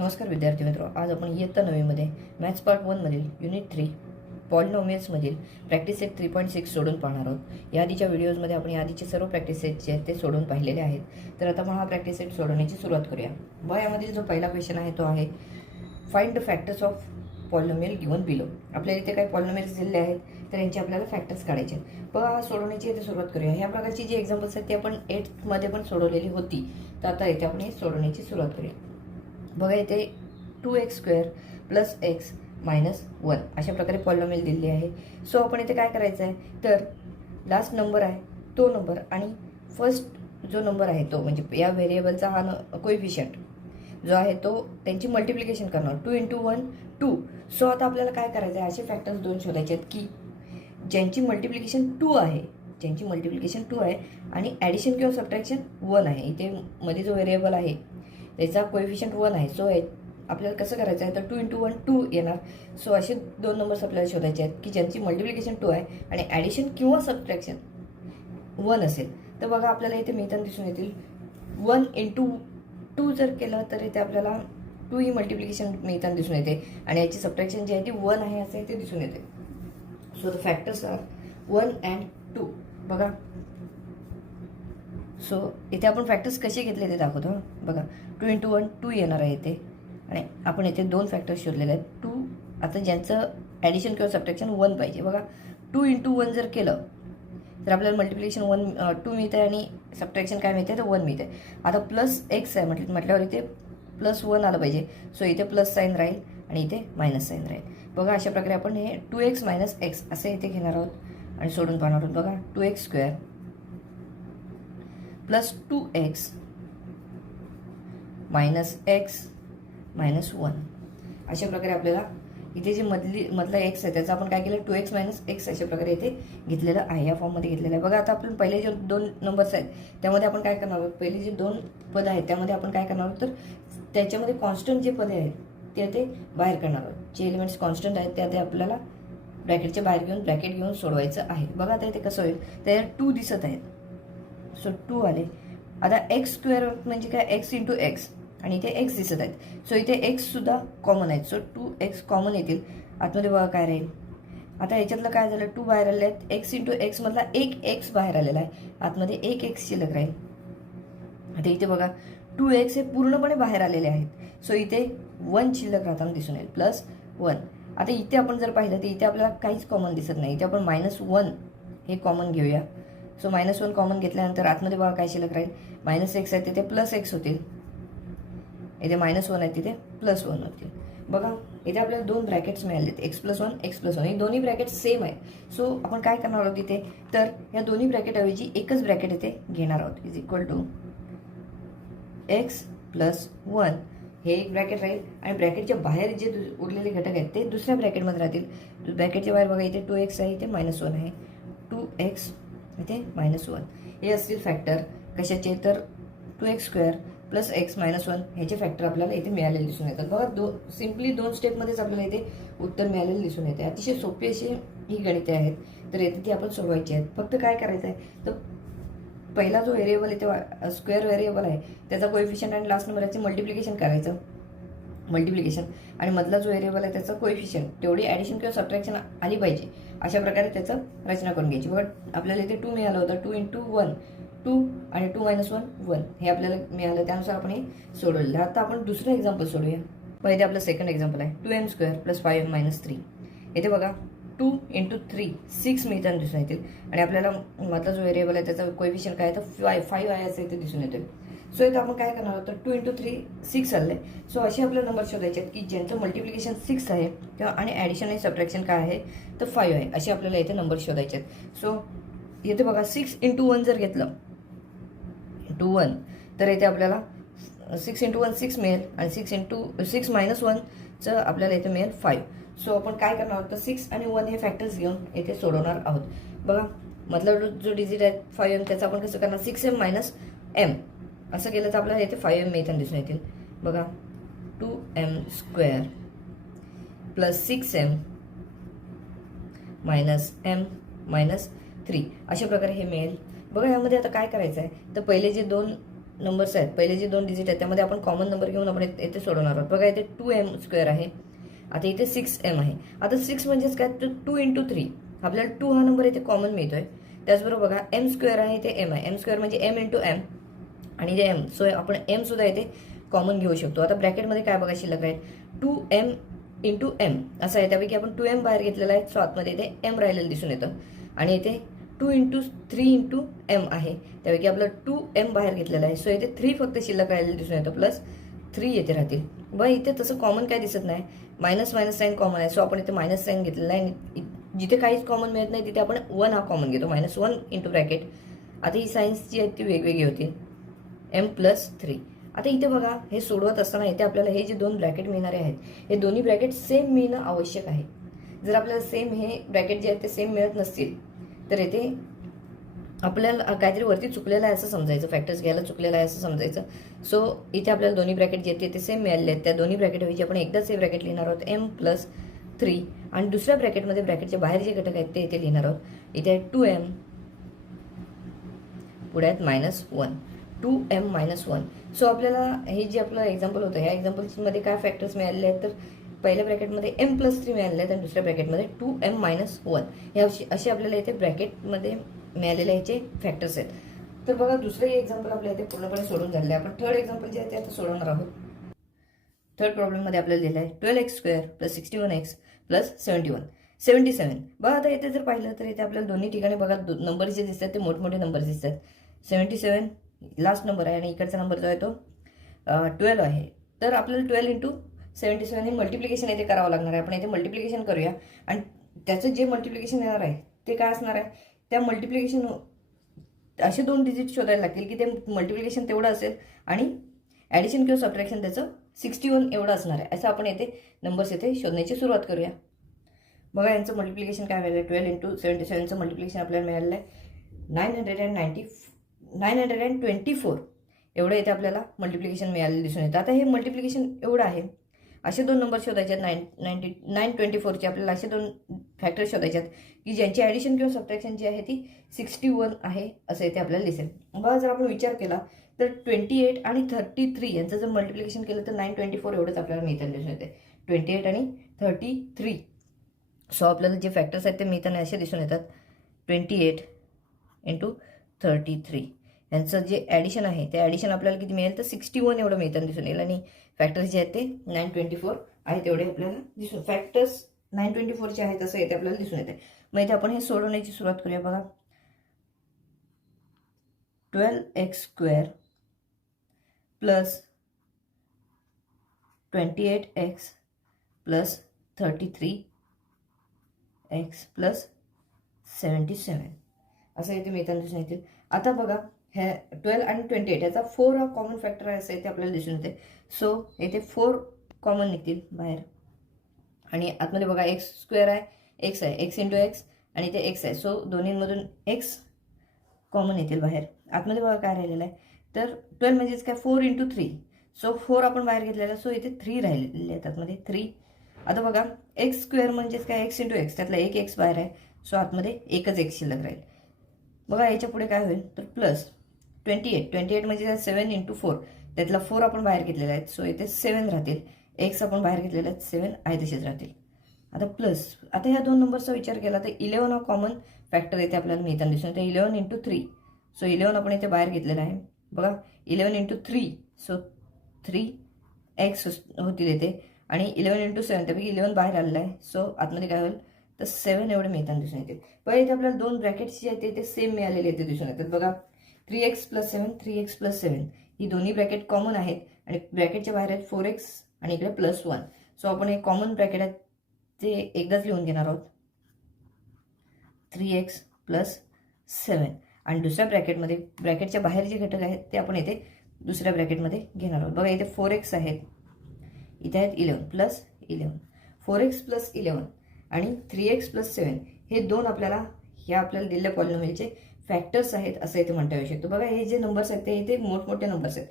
नमस्कार विद्यार्थी मित्रो, आज आपण इयत्ता 9वीमध्ये मॅथ्स पार्ट 1 मधील युनिट 3 पॉलिनॉमियल्समधील प्रॅक्टिस सेट 3.6 सोडून पाहणार आहोत. या आधीच्या व्हिडिओजमध्ये आपण या आधीचे सर्व प्रॅक्टिस सेट जे आहेत ते सोडून पाहिलेले आहेत. तर आता आपण हा प्रॅक्टिस सेट सोडवण्याची सुरुवात करूया. यामधील जो पहिला क्वेश्चन आहे तो आहे find the factors of polynomial given below. आपल्याला इथे काही पॉलिनॉमियल्स दिलेले आहेत तर यांचे आपल्याला फॅक्टर्स काढायचे आहेत. हा सोडवण्याची इथे सुरुवात करूया. ह्या प्रकारची जी एक्झाम्पल्स आहेत ती आपण 8th मध्ये पण सोडवलेली होती. तर आता इथे आपण हे सोडवण्याची सुरुवात करूया. बघा इथे 2x² प्लस x मायनस 1 अशा प्रकारे पॉलिनॉमियल दिलेली आहे. सो आपण इथे काय करायचं आहे तर लास्ट नंबर आहे तो नंबर आणि फर्स्ट जो नंबर आहे तो म्हणजे या व्हेरिएबलचा हा कोएफिशियंट जो आहे तो त्यांची मल्टिप्लिकेशन करणार. 2 × 1 2. सो आता आपल्याला काय करायचं आहे, असे फॅक्टर्स दोन शोधायचे आहेत की ज्यांची मल्टिप्लिकेशन 2 आहे आणि ॲडिशन किंवा सबट्रॅक्शन 1 आहे. इथे मध्ये जो व्हेरिएबल आहे त्याचा कोएफिशियंट 1 आहे. सो आपल्याला कसं करायचं आहे तर 2 × 1 2 येणार. सो असे दोन नंबर्स आपल्याला शोधायचे आहेत की ज्यांची मल्टिप्लिकेशन 2 आहे आणि ॲडिशन किंवा सबट्रॅक्शन 1 असेल. तर बघा आपल्याला इथे मिळताना दिसून येतील. 1 × 2 जर केलं तर इथे आपल्याला 2 ही मल्टिप्लिकेशन मिळताना दिसून येते आणि याची सबट्रॅक्शन जी आहे ती 1 आहे असं इथे दिसून येते. So the factors are 1 and 2. बघा सो इथे आपण फॅक्टर्स कसे घेतले ते दाखवतो. बघा 2 × 1 2 येणार आहे इथे आणि आपण इथे दोन फॅक्टर्स शोधलेले आहेत. 2 आता ज्यांचं ॲडिशन किंवा सबट्रॅक्शन 1 पाहिजे. बघा 2 × 1 जर केलं तर आपल्याला मल्टिप्लिकेशन 2 मिळते आणि सबट्रॅक्शन काय मिळते तर 1 मिळते. आता प्लस एक्स आहे म्हटल्यावर इथे प्लस 1 आलं पाहिजे. सो इथे प्लस साईन राहील आणि इथे मायनस साईन राहील. बघा अशा प्रकारे आपण हे 2x - x असे इथे घेणार आहोत आणि सोडून पाहणार आहोत. बघा 2x² plus 2x minus x minus 1 अशा प्रकारे आपल्याला इथे जे मधला x आहे त्याचा आपण काय केलं 2x - x अशा प्रकारे इथे घेतलेलं आहे, या फॉर्ममध्ये घेतलेलं आहे. बघा आता आपण पहिले जे दोन नंबर्स आहेत त्यामध्ये आपण काय करणार आहोत, पहिले जे दोन पद आहेत त्यामध्ये आपण काय करणार आहोत तर त्याच्यामध्ये कॉन्स्टंट जे पदे आहेत ते बाहेर करणार आहोत. जे एलिमेंट्स कॉन्स्टंट आहेत ते आपल्याला ब्रॅकेटच्या बाहेर घेऊन ब्रॅकेट घेऊन सोडवायचं आहे. बघा आता इथे कसं होईल, त्याच्यात 2 दिसत आहेत. सो 2 आले. आता x² म्हणजे काय x × x आणि इथे x दिसत आहेत. सो इथे x सुद्धा कॉमन आहेत. सो 2x कॉमन येतील. आतमध्ये बघा काय राहील. आता याच्यातलं काय झालं, 2 बाहेर आलेले आहेत. x × x मधला एक x बाहेर आलेला आहे. आतमध्ये एक x शिल्लक राहील. आता इथे बघा 2x हे पूर्णपणे बाहेर आलेले आहेत. सो इथे 1 शिल्लक राहताना दिसून येईल प्लस 1. आता इथे आपण जर पाहिलं तर इथे आपल्याला काहीच कॉमन दिसत नाही. इथे आपण -1 हे कॉमन घेऊया. सो -1 कॉमन घेतल्यानंतर आतमध्ये बघा काय शिल्लक राहील. -x आहे तिथे प्लस x होतील. इथे -1 आहे तिथे प्लस 1 होतील. बघा इथे आपल्याला दोन ब्रॅकेट्स मिळालेत, x+1 x+1. हे दोन्ही ब्रॅकेट सेम आहेत. सो आपण काय करणार आहोत इथे तर या दोन्ही ब्रॅकेटऐवजी एकच ब्रॅकेट इथे घेणार आहोत. = x+1 हे एक ब्रॅकेट राहील आणि ब्रॅकेटच्या बाहेर जे उरलेले घटक आहेत ते दुसऱ्या ब्रॅकेटमध्ये राहतील. ब्रॅकेटच्या बाहेर बघा इथे 2x आहे, इथे -1 आहे. 2x इथे -1 हे असतील फॅक्टर कशाचे तर 2x² प्लस x -1 ह्याचे फॅक्टर आपल्याला इथे मिळालेले दिसून येतात. बघा सिम्पली 2 स्टेपमध्येच आपल्याला इथे उत्तर मिळालेले दिसून येते. अतिशय सोपी अशी ही गणिते आहेत. तर इथे ती आपण सोडवायची आहेत. फक्त काय करायचं आहे तर पहिला जो व्हेरिएबल इथे स्क्वेअर व्हेरिएबल आहे त्याचा कोएफिशियंट आणि लास्ट नंबर याचे मल्टिप्लिकेशन करायचं. आणि मधला जो व्हेरिएबल आहे त्याचा कोएफिशियंट तेवढी ॲडिशन किंवा सबट्रॅक्शन आली पाहिजे अशा प्रकारे त्याचं रचना करून घ्यायची. बघा आपल्याला इथे 2 मिळालं होतं. 2 × 1 2 आणि 2 - 1 1 हे आपल्याला मिळालं. त्यानुसार आपण हे सोडवलेलं. आता आपण दुसरं एक्झाम्पल सोडूया. पहिले आपलं सेकंड एक्झाम्पल आहे 2m² प्लस 5m - 3. इथे बघा 2 × 3 6 मिळताना दिसून येतील आणि आपल्याला मधला जो व्हेरिएबल आहे त्याचा कोएफिशियंट काय तर 5 आहे असं इथे दिसून येते. सो इथे आपण काय करणार आहोत 2 × 3 6 आले. सो असे आपले नंबर शोधायचे आहेत की ज्यांचं मल्टिप्लिकेशन 6 आहे किंवा आणि ॲडिशन आणि सबट्रॅक्शन काय आहे तर 5 आहे. असे आपल्याला इथे नंबर शोधायचे आहेत. सो इथे बघा 6 × 1 जर घेतलं 1 तर इथे आपल्याला 6 × 1 6 मिळेल आणि 6 - 1चं आपल्याला इथे मिळेल 5. सो आपण काय करणार आहोत तर 6 आणि 1 हे फॅक्टर्स घेऊन इथे सोडवणार आहोत. बघा मधला जो डिजिट आहे 5m त्याचं आपण कसं करणार 6m - m असं केलं तर आपल्याला इथे 5m मिळताना दिसून येतील. बघा 2m² प्लस 6m - m - 3 अशा प्रकारे हे मिळेल. बघा यामध्ये आता काय करायचं आहे तर पहिले जे दोन नंबर्स आहेत, पहिले जे 2 डिजिट आहेत त्यामध्ये आपण कॉमन नंबर घेऊन आपण येथे सोडवणार आहोत. बघा इथे 2m² आहे, आता इथे 6m आहे. आता 6 म्हणजेच काय, तर 2 × 3 आपल्याला 2 हा नंबर इथे कॉमन मिळतोय. त्याचबरोबर बघा m² आहे, इथे m आहे. m² म्हणजे m × m आणि इथे m, सो आपण m सुद्धा इथे कॉमन घेऊ शकतो. आता ब्रॅकेटमध्ये काय बघा शिल्लक राहील, 2m × m असं आहे. त्यापैकी आपण 2m बाहेर घेतलेला आहे, सो आतमध्ये इथे m राहिलेलं दिसून येतं. आणि इथे 2 × 3 × m आहे, त्यापैकी आपलं 2m बाहेर घेतलेलं आहे, सो इथे 3 फक्त शिल्लक राहिलेलं दिसून येतं, प्लस 3 येथे राहतील. बघा इथे तसं कॉमन काय दिसत नाही, मायनस साईन कॉमन आहे, सो आपण इथे मायनस साईन घेतलेला आहे. जिथे काहीच कॉमन मिळत नाही तिथे आपण 1 हा कॉमन घेतो, -1 × ब्रॅकेट. आता ही सायन्स जी आहेत ती वेगवेगळी होतील, m+3. आता इथे बघा हे सोडवत असताना इथे आपल्याला हे जे 2 ब्रॅकेट मिळणारे आहेत, हे दोन्ही ब्रॅकेट सेम मिळणं आवश्यक आहे. जर आपल्याला सेम हे ब्रॅकेट जे आहेत ते सेम मिळत नसतील तर इथे आपल्याला काहीतरी वरती चुकलेलं आहे असं समजायचं, फॅक्टर्स घ्यायला चुकलेलं आहे असं समजायचं. सो इथे आपल्याला दोन्ही ब्रॅकेट जे आहेत ते सेम मिळाले आहेत. त्या दोन्ही ब्रॅकेटऐवजी आपण एकदाच हे ब्रॅकेट लिहिणार आहोत, m+3. आणि दुसऱ्या ब्रॅकेटमध्ये ब्रॅकेटचे बाहेर जे घटक आहेत ते इथे लिहिणार आहोत. इथे आहे 2m, पुढे आहेत -1, 2m - 1. सो आपल्याला हे जे आपलं एक्झाम्पल होतं, ह्या एक्झाम्पल्समध्ये काय फॅक्टर्स मिळालेले आहेत, तर पहिल्या ब्रॅकेटमध्ये m+3 मिळालेले आहेत आणि दुसऱ्या ब्रॅकेटमध्ये 2m - 1. हे असे आपल्याला इथे ब्रॅकेटमध्ये मिळालेले ह्याचे फॅक्टर्स आहेत. तर बघा दुसरंही एक्झाम्पल आपल्या इथे पूर्णपणे सोडून झालेलं आहे. आपण थर्ड एक्झाम्पल जे आहे ते आता सोडवणार आहोत. थर्ड प्रॉब्लेममध्ये आपल्याला दिलं आहे 12x² + 61x + 77. बघा आता इथे जर पाहिलं तर इथे आपल्याला दोन्ही ठिकाणी बघा नंबर जे दिसतात ते मोठमोठे नंबर दिसतात. 77 लास्ट नंबर आहे आणि इकडचा नंबर जो आहे तो 12 आहे. तर आपल्याला 12 × 77 हे मल्टिप्लिकेशन इथे करावं लागणार आहे. आपण इथे मल्टिप्लिकेशन करूया आणि त्याचं जे मल्टिप्लिकेशन येणार आहे ते काय असणार आहे, त्या मल्टिप्लिकेशन असे 2 डिजिट शोधायला लागतील की ते मल्टिप्लिकेशन तेवढं असेल आणि ॲडिशन किंवा सबट्रॅक्शन त्याचं 61 एवढं असणार आहे. असं आपण इथे नंबर्स इथे शोधण्याची सुरुवात करूया. बघा यांचं मल्टिप्लिकेशन काय मिळालं आहे, 12 × 77चं मल्टिप्लिकेशन आपल्याला मिळालेलं आहे 924 एवढं इथे आपल्याला मल्टिप्लिकेशन मिळालेलं दिसून येतं. आता हे मल्टिप्लिकेशन एवढं आहे, असे 2 नंबर शोधायचे आहेत 924चे आपल्याला असे 2 फॅक्टर शोधायचे आहेत की ज्यांची ॲडिशन किंवा सबट्रॅक्शन जी आहे ती 61 आहे असं इथे आपल्याला दिसेल. बघा जर आपण विचार केला तर 28 आणि 33 यांचं जर मल्टिप्लिकेशन केलं तर 924 एवढंच आपल्याला मिळताना दिसून येते, 28 आणि 33. सो आपल्याला जे फॅक्टर्स आहेत ते मिळताना असे दिसून येतात, 28 × 33 यांचं जे ॲडिशन आहे ते ॲडिशन आपल्याला किती मिळेल तर 61 एवढं मिळताना दिसून येईल आणि फॅक्टर्स जे आहेत ते 924 आहेत एवढे आपल्याला दिसून, फॅक्टर्स 924चे आहेत असं येते आपल्याला दिसून येते. मग इथे आपण हे सोडवण्याची सुरुवात करूया. बघा 12x² + 28x + 33x + 77 असं इथे मिळताना दिसून येतील. आता बघा ह्या 12 आणि 28 याचा 4 हा कॉमन फॅक्टर आहे असं इथे आपल्याला दिसून येते. सो इथे 4 कॉमन निघतील बाहेर आणि आतमध्ये बघा x² आहे, x आहे, x × x आणि इथे x आहे. सो दोन्हींमधून x कॉमन येतील बाहेर. आतमध्ये बघा काय राहिलेलं आहे, तर 12 म्हणजेच काय 4 × 3. सो 4 आपण बाहेर घेतलेला, सो इथे 3 राहिलेले आहेत आतमध्ये 3. आता बघा x² म्हणजेच काय x × x, त्यातला एक x बाहेर आहे, सो आतमध्ये एकच x शिल्लक राहील. बघा याच्या पुढे काय होईल तर प्लस 28 म्हणजे 7 × 4, त्यातला 4 आपण बाहेर घेतलेला आहे, सो इथे 7 राहतील. x आपण बाहेर घेतलेला आहे, 7 आहे तसेच राहतील. आता प्लस, आता ह्या 2 नंबरचा विचार केला तर 11 हा कॉमन फॅक्टर इथे आपल्याला मिळताना दिसून येते, 11 × 3. सो 11 आपण इथे बाहेर घेतलेला आहे. बघा 11 × 3, सो 3x होतील इथे आणि 11 × 7 त्यापैकी 11 बाहेर आलेला आहे, सो आतमध्ये काय होईल तर 7 एवढे मिळताना दिसून येतील. पण इथे आपल्याला 2 ब्रॅकेट्स जे आहेत ते सेम मिळालेले इथे दिसून येतात. बघा 3x + 7 3x + 7 ही दोन्ही ब्रॅकेट कॉमन आहेत आणि ब्रॅकेटच्या बाहेर आहेत 4x आणि इकडे +1. सो आपण हे कॉमन ब्रॅकेट आहेत ते एकदाच लिहून घेणार आहोत, 3x + 7 आणि दुसऱ्या ब्रॅकेटमध्ये ब्रॅकेटच्या बाहेर जे घटक आहेत ते आपण इथे दुसऱ्या ब्रॅकेटमध्ये घेणार आहोत. बघा इथे 4x आहेत, इथे आहेत 11 + 11, 4x + 11 आणि 3x + 7 हे 2 आपल्याला दिलेल्या पॉलिनॉमियलचे फॅक्टर्स आहेत असं इथे म्हणता येऊ शकतो. बघा हे जे नंबर्स आहेत ते इथे मोठमोठे नंबर्स आहेत.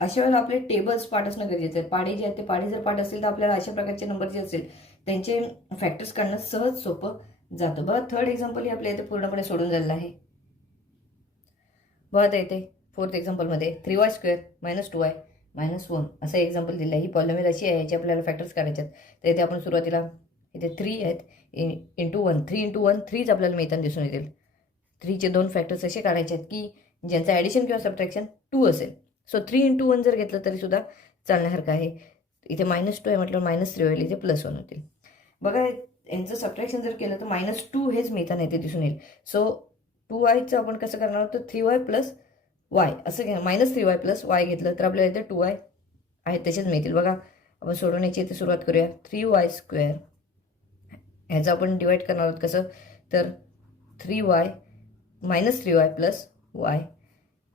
अशा वेळेला आपले टेबल्स पाठ असणं गरजेचं आहे. पाढे जे आहेत ते पाढे जर पाठ असेल तर आपल्याला अशा प्रकारचे नंबर जे असेल त्यांचे फॅक्टर्स काढणं सहज सोपं जातं. बघा थर्ड एक्झाम्पल हे आपल्या इथे पूर्णपणे सोडून झालेलं आहे. बघा आता इथे फोर्थ एक्झाम्पलमध्ये 3y² - 2y - 1 असं एक्झाम्पल दिलं आहे. ही पॉलिनॉमियल अशी आहे याची आपल्याला फॅक्टर्स काढायचे आहेत. तर इथे आपण सुरुवातीला इथे 3 आहेत इंटू 1, 3 इंटू 1 3च आपल्याला मिळताना दिसून येतील. 3चे 2 फॅक्टर्स असे काढायचे आहेत की ज्यांचं ॲडिशन किंवा सबट्रॅक्शन 2 असेल. सो 3 इंटू 1 जर घेतलं तरीसुद्धा चालण्यासारखं आहे. इथे -2 आहे म्हटलं -3 होईल, इथे +1 होतील. बघा यांचं सबट्रॅक्शन जर केलं तर -2 हेच मिळताना इथे दिसून येईल. सो 2yचं आपण कसं करणार आहोत तर 3y + y असं घ्या. -3y + y घेतलं तर आपल्याला इथे 2y आहेत तसेच मिळतील. बघा आपण सोडवण्याची इथे सुरुवात करूया. 3y² ह्याचं आपण डिवाईड करणार आहोत कसं तर 3y -3y + y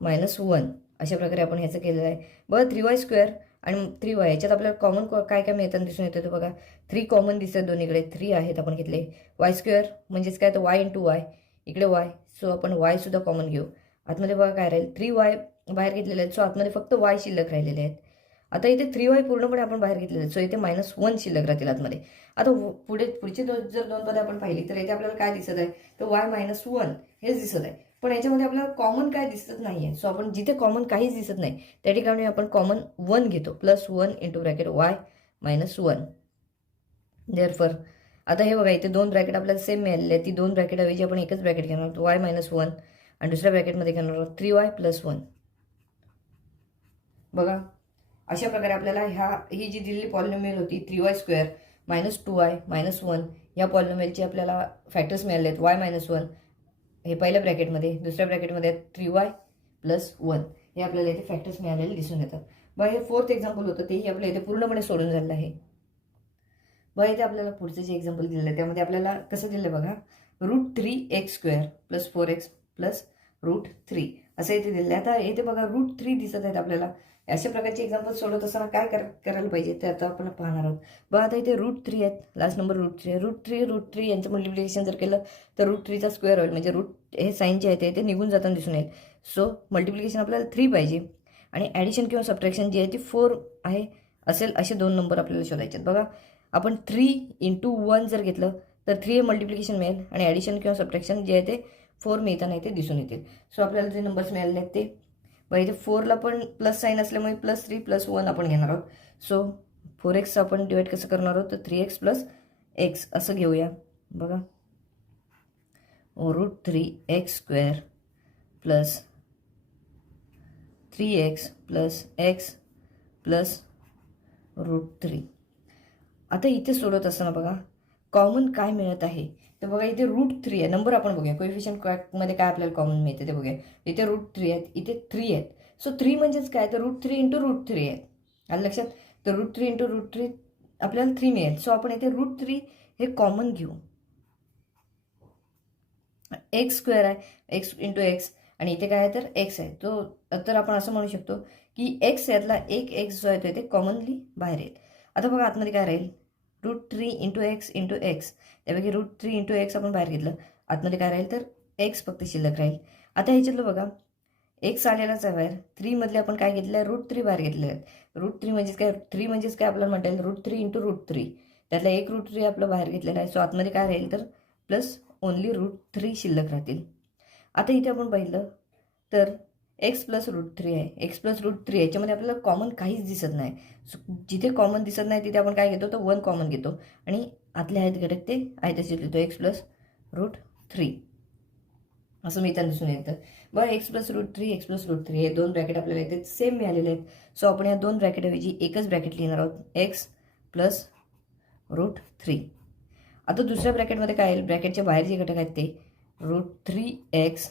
- 1 अशा प्रकारे आपण ह्याचं केलेलं आहे. बघा 3y² आणि 3y याच्यात आपल्याला कॉमन काय काय मिळताना दिसून येतं. तर बघा 3 कॉमन दिसतात दोन्हीकडे. 3 आहेत आपण घेतले. y² म्हणजेच काय तर y × y इकडे y. सो आपण y सुद्धा कॉमन घेऊ. आतमध्ये बघा काय राहील 3y बाहेर घेतलेले आहेत. सो आतमध्ये फक्त y शिल्लक राहिलेले आहेत. आता इथे 3y पूर्णपणे आपण बाहेर घेतलेले आहेत. सो इथे -1 शिल्लक राहतील आतमध्ये. आता पुढची जर 2 पदे आपण पाहिली तर इथे आपल्याला काय दिसत आहे तर y - 1 हेच दिसत आहे. पण याच्यामध्ये आपल्याला कॉमन काय दिसत नाही आहे. सो आपण जिथे कॉमन काहीच दिसत नाही त्या ठिकाणी आपण कॉमन 1 घेतो. +1 × y - 1. देअरफॉर आता हे बघा इथे 2 ब्रॅकेट आपल्याला सेम मिळालेले आहेत. ती 2 ब्रॅकेट ऐवजी आपण एकच ब्रॅकेट घेणार आहोत y - 1 आणि दुसऱ्या ब्रॅकेटमध्ये घेणार आहोत 3y + 1. बघा अशा प्रकारे आपल्याला ही जी दिलेली पॉलिनॉमियल होती 3y² - 2y - 1 या पॉलिनॉमियलचे आपल्याला फॅक्टर्स मिळाले आहेत. y - 1 हे पहिल्या ब्रॅकेटमध्ये, दुसऱ्या ब्रॅकेटमध्ये 3y + 1 हे आपल्याला इथे फॅक्टर्स मिळालेले दिसून येतात. बघा हे फोर्थ एक्झाम्पल होतं तेही आपल्या इथे पूर्णपणे सोडून झालेलं आहे. बघा इथे आपल्याला पुढचं जे एक्झाम्पल दिलेलं आहे त्यामध्ये आपल्याला कसं दिलं आहे बघा √3x² + 4x + √3 असं इथे दिलेलं आहे. आता इथे बघा √3 दिसत आहेत आपल्याला. अशा प्रकारचे एक्झाम्पल सोडवत असताना काय करायला पाहिजे ते आता आपण पाहणार आहोत. बघा आता इथे √3 आहेत. लास्ट नंबर √3 आहे. √3 यांचं मल्टिप्लिकेशन जर केलं तर √3चा स्क्वेअर होईल. म्हणजे हे साईन जे आहे ते निघून जाताना दिसून येईल. सो मल्टिप्लिकेशन आपल्याला 3 पाहिजे आणि ॲडिशन किंवा सबट्रॅक्शन जे आहे ती 4 आहे असेल असे 2 नंबर आपल्याला शोधायचे आहेत. बघा आपण 3 × 1 जर घेतलं तर 3 मल्टिप्लिकेशन मिळेल आणि ॲडिशन किंवा सबट्रॅक्शन जे आहे ते 4 मिळताना इथे दिसून येतील. सो आपल्याला जे नंबर्स मिळाले आहेत ते बघा इथे 4ला पण प्लस साईन असल्यामुळे +3 + 1 आपण घेणार आहोत. सो 4x आपण डिवाईड कसं करणार आहोत तर 3x + x असं घेऊया. बघा √3x² + 3x + x + √3. आता इथे सोडवत असताना बघा कॉमन काय मिळत आहे तर बघा इथे √3 आहे. नंबर आपण बघूया कोएफिशियंटमध्ये काय आपल्याला कॉमन मिळते ते बघूया. इथे √3 आहेत, इथे 3 आहेत. सो 3 म्हणजेच काय तर √3 × √3 आहेत. आलं लक्षात. तर √3 × √3 आपल्याला 3 मिळेल. सो आपण इथे √3 हे कॉमन घेऊ. x² आहे x × x आणि इथे काय आहे तर x आहे. तर आपण असं म्हणू शकतो की x यातला एक x जो आहे ते कॉमनली बाहेर येईल. आता बघा आतमध्ये काय राहील √3 × x × x त्यापैकी √3 × x आपण बाहेर घेतलं. आतमध्ये काय राहील तर x फक्त शिल्लक राहील. आता ह्याच्यातलं बघा x आलेलाच आहे बाहेर. 3 मधले आपण काय घेतलं आहे √3 बाहेर घेतले आहेत. √3 म्हणजेच काय 3 म्हणजेच काय आपल्याला म्हणता येईल √3 × √3 त्यातला एक √3 आपलं बाहेर घेतलेला आहे. सो आतमध्ये काय राहील तर प्लस ओनली √3 शिल्लक राहतील. आता इथे आपण पाहिलं तर x + √3 आहे. x + √3 याच्यामध्ये आपल्याला कॉमन काहीच दिसत नाही. सो जिथे कॉमन दिसत नाही तिथे आपण काय घेतो तर 1 कॉमन घेतो आणि आतले आहेत घटक ते आहे तसेच लिहितो x + √3 असं मी त्यांना दिसून येतं. बरं x + √3 x + √3 हे 2 ब्रॅकेट आपल्याला इथे सेम मिळालेले आहेत. सो आपण या 2 ब्रॅकेटऐवजी एकच ब्रॅकेट लिहिणार आहोत x + √3. आता दुसऱ्या ब्रॅकेटमध्ये काय येईल ब्रॅकेटच्या बाहेर जे घटक आहेत ते √3x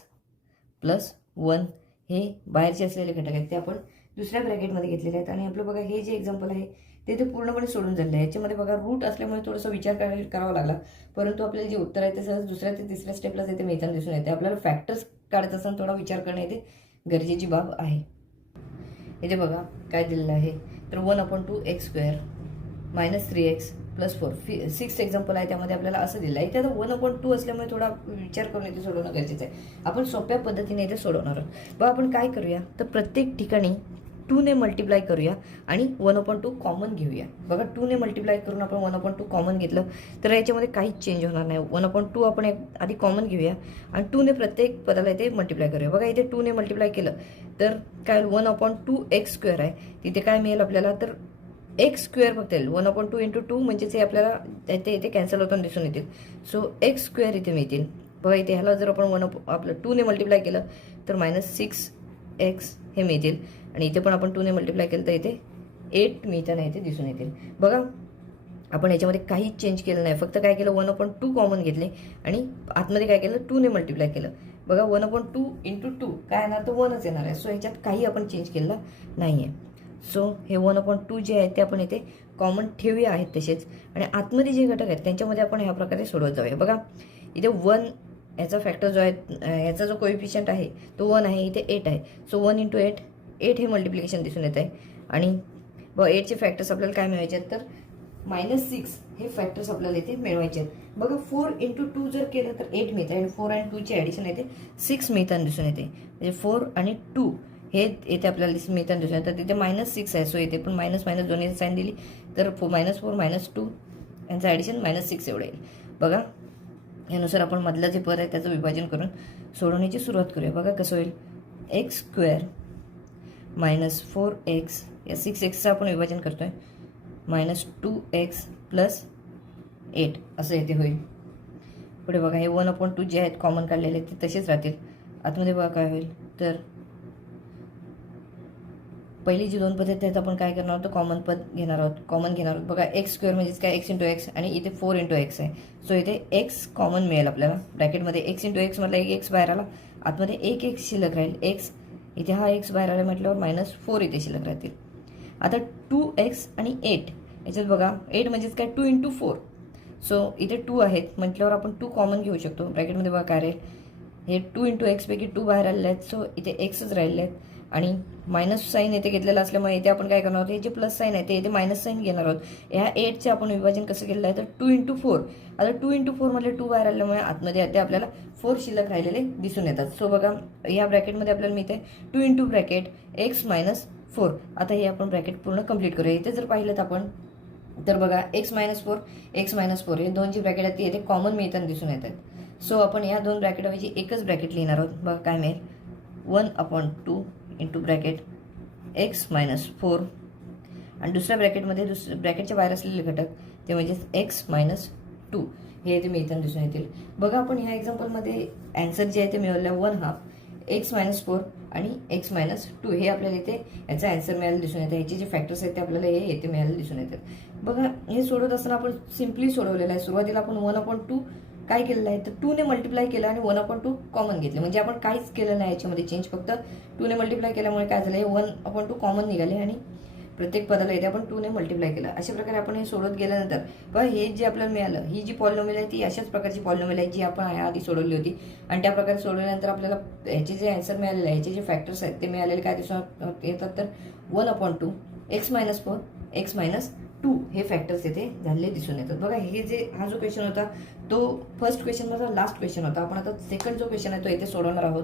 + 1 हे बाहेरचे असलेले घटक आहेत ते आपण दुसऱ्या ब्रॅकेटमध्ये घेतलेले आहेत. आणि आपलं बघा हे जे एक्झाम्पल आहे ते पूर्णपणे सोडून झालेलं आहे. याच्यामध्ये बघा रूट असल्यामुळे थोडासा विचार करावा लागला, परंतु आपल्याला जे उत्तर आहे ते सहज दुसऱ्या ते तिसऱ्या स्टेपला ते मिळताना दिसून येते. आपल्याला फॅक्टर्स काढत असताना थोडा विचार करणे ते गरजेची बाब आहे. इथे बघा काय दिलेलं आहे तर 1/2x² - 3x + 4 6th एक्झाम्पल आहे. त्यामध्ये आपल्याला असं दिलं आहे. इथे आता 1/2 असल्यामुळे थोडा विचार करून इथे सोडवणं गरजेचं आहे. आपण सोप्या पद्धतीने इथे सोडवणार आहोत. बघा आपण काय करूया तर प्रत्येक ठिकाणी 2ने मल्टिप्लाय करूया आणि 1/2 कॉमन घेऊया. बघा 2ने मल्टिप्लाय करून आपण 1/2 कॉमन घेतलं तर याच्यामध्ये काहीच चेंज होणार नाही. 1/2 आपण आधी कॉमन घेऊया आणि 2ने प्रत्येक पदाला इथे मल्टिप्लाय करूया. बघा इथे 2ने मल्टिप्लाय केलं तर काय 1/2 एक्स स्क्वेअर आहे, तिथे काय मिळेल आपल्याला तर एक्स स्क्वेअर फक्त येईल. 1/2 × 2 म्हणजेच हे आपल्याला इथे कॅन्सल होताना दिसून येतील. सो एक्स स्क्वेअर इथे मिळतील. बघा इथे ह्याला जर आपण आपलं 2ने मल्टिप्लाय केलं तर -6x हे मिळतील आणि इथे पण आपण 2ने मल्टिप्लाय केलं तर इथे 8 मिळताना इथे दिसून येतील. बघा आपण याच्यामध्ये काहीच चेंज केलं नाही, फक्त काय केलं 1/2 कॉमन घेतले आणि आतमध्ये काय केलं 2ने मल्टिप्लाय केलं. बघा 1/2 × 2 काय येणार तर 1च येणार आहे. सो ह्याच्यात काही आपण चेंज केलं नाही आहे. सो हे 1/2 जे आहे ते आपण इथे कॉमन ठेवूया आहेत तसेच आणि आतमध्ये जे घटक आहेत त्यांच्यामध्ये आपण ह्या प्रकारे सोडवत जाऊया. बघा इथे 1 याचा फॅक्टर जो आहे, याचा जो कोएफिशियंट आहे तो 1 आहे, इथे 8 आहे. सो 1 × 8 8 हे मल्टिप्लिकेशन दिसून येत आहे आणि बघा 8चे फॅक्टर्स आपल्याला काय मिळवायचे आहेत तर -6 हे फॅक्टर्स आपल्याला इथे मिळवायचे आहेत. बघा 4 × 2 जर केलं तर 8 मिळतं आणि 4 आणि 2 चे ॲडिशन येते 6 मिळताना दिसून येते. म्हणजे 4 आणि 2 हे येथे आपल्याला मिळताना दिसून येतं. तिथे -6 आहे. सो इथे पण मायनस दोन्ही साईन दिली तर -4 -2 यांचं ॲडिशन -6 एवढं येईल. बघा यानुसार आपण मधलं जे पद आहे त्याचं विभाजन करून सोडवण्याची सुरुवात करूया. बघा कसं होईल एक्स स्क्वेअर -4x या 6xचं आपण विभाजन करतोय -2x + 8 असं येथे होईल. पुढे बघा हे 1/2 जे आहेत कॉमन काढलेले ते तसेच राहतील. आतमध्ये बघा काय होईल तर पहिली जी दोन पद आहेत त्यात आपण काय करणार आहोत कॉमन पद घेणार आहोत. बघा एक्स स्क्वेअर म्हणजेच काय x × x आणि इथे 4 × x आहे. सो इथे x कॉमन मिळेल आपल्याला ब्रॅकेटमध्ये. x × x मधला एक x बाहेर आला, आतमध्ये एक x शिल्लक राहील. x इथे हा x बाहेर आला म्हटल्यावर -4 इथे शिल्लक राहतील. आता 2x आणि 8 याच्यात बघा 8 म्हणजेच काय 2 × 4. सो इथे 2 आहेत म्हटल्यावर आपण 2 कॉमन घेऊ शकतो. ब्रॅकेटमध्ये बघा काय राहील हे 2 × x पैकी 2 बाहेर आलेले आहेत. सो इथे xच राहिलेले आहेत आणि मायनस साईन येथे घेतलेलं असल्यामुळे इथे आपण काय करणार आहोत हे जे प्लस साईन आहे ते इथे मायनस साईन घेणार आहोत. ह्या 8चे आपण विभाजन कसं केलेलं आहे तर 2 × 4. आता 2 × 4 मध्ये 2 बाहेर आल्यामुळे आतमध्ये ते आपल्याला 4 शिल्लक राहिलेले दिसून येतात. सो बघा या ब्रॅकेटमध्ये आपल्याला मिळते 2 × ब्रॅकेट x - 4. आता हे आपण ब्रॅकेट पूर्ण कंप्लीट करूया. इथे जर पाहिलं तर आपण तर बघा x - 4 हे दोन जी ब्रॅकेट आहेत ती इथे कॉमन मिळताना दिसून येतात. सो आपण या दोन ब्रॅकेटऐवजी एकच ब्रॅकेट लिहिणार आहोत. बघा काय मिळेल 1/2 × ब्रॅकेट x - 4 आणि दुसऱ्या ब्रॅकेटमध्ये ब्रॅकेटच्या बाहेर असलेले घटक ते म्हणजेच x - 2 हे इथे मिळताना दिसून येतील. बघा आपण ह्या एक्झाम्पलमध्ये अँसर जे आहे ते मिळवलं 1/2 x - 4 आणि x - 2 हे आपल्याला इथे याचा अँसर मिळायला दिसून येतं. ह्याचे जे फॅक्टर्स आहेत ते आपल्याला हे येथे मिळायला दिसून येतात. बघा हे सोडवत असताना आपण सिम्पली सोडवलेलं आहे. सुरुवातीला आपण 1/2 काय केलेलं आहे तर 2ने मल्टिप्लाय केलं आणि 1/2 कॉमन घेतले. म्हणजे आपण काहीच केलं नाही याच्यामध्ये चेंज, फक्त 2ने मल्टिप्लाय केल्यामुळे काय झालं 1/2 कॉमन निघाले आणि प्रत्येक पदाला इथे आपण 2ने मल्टिप्लाय केलं. अशा प्रकारे आपण हे सोडत गेल्यानंतर बघा हे जे आपल्याला मिळालं ही जी पॉलिनॉमियल आहे ती अशाच प्रकारची पॉलिनॉमियल आहे जी आपण आधी सोडवली होती आणि त्या प्रकारे सोडवल्यानंतर आपल्याला ह्याचे जे आन्सर मिळालेले आहे ह्याचे जे फॅक्टर्स आहेत ते मिळालेले काय दिसून येतात तर 1/2 x - 4 x - 2 हे फॅक्टर्स इथे झालेले दिसून येतात. बघा हे जे हा जो क्वेश्चन होता तो फर्स्ट क्वेश्चन माझा लास्ट क्वेश्चन होता. आपण आता सेकंड जो क्वेश्चन आहे तो इथे सोडवणार आहोत.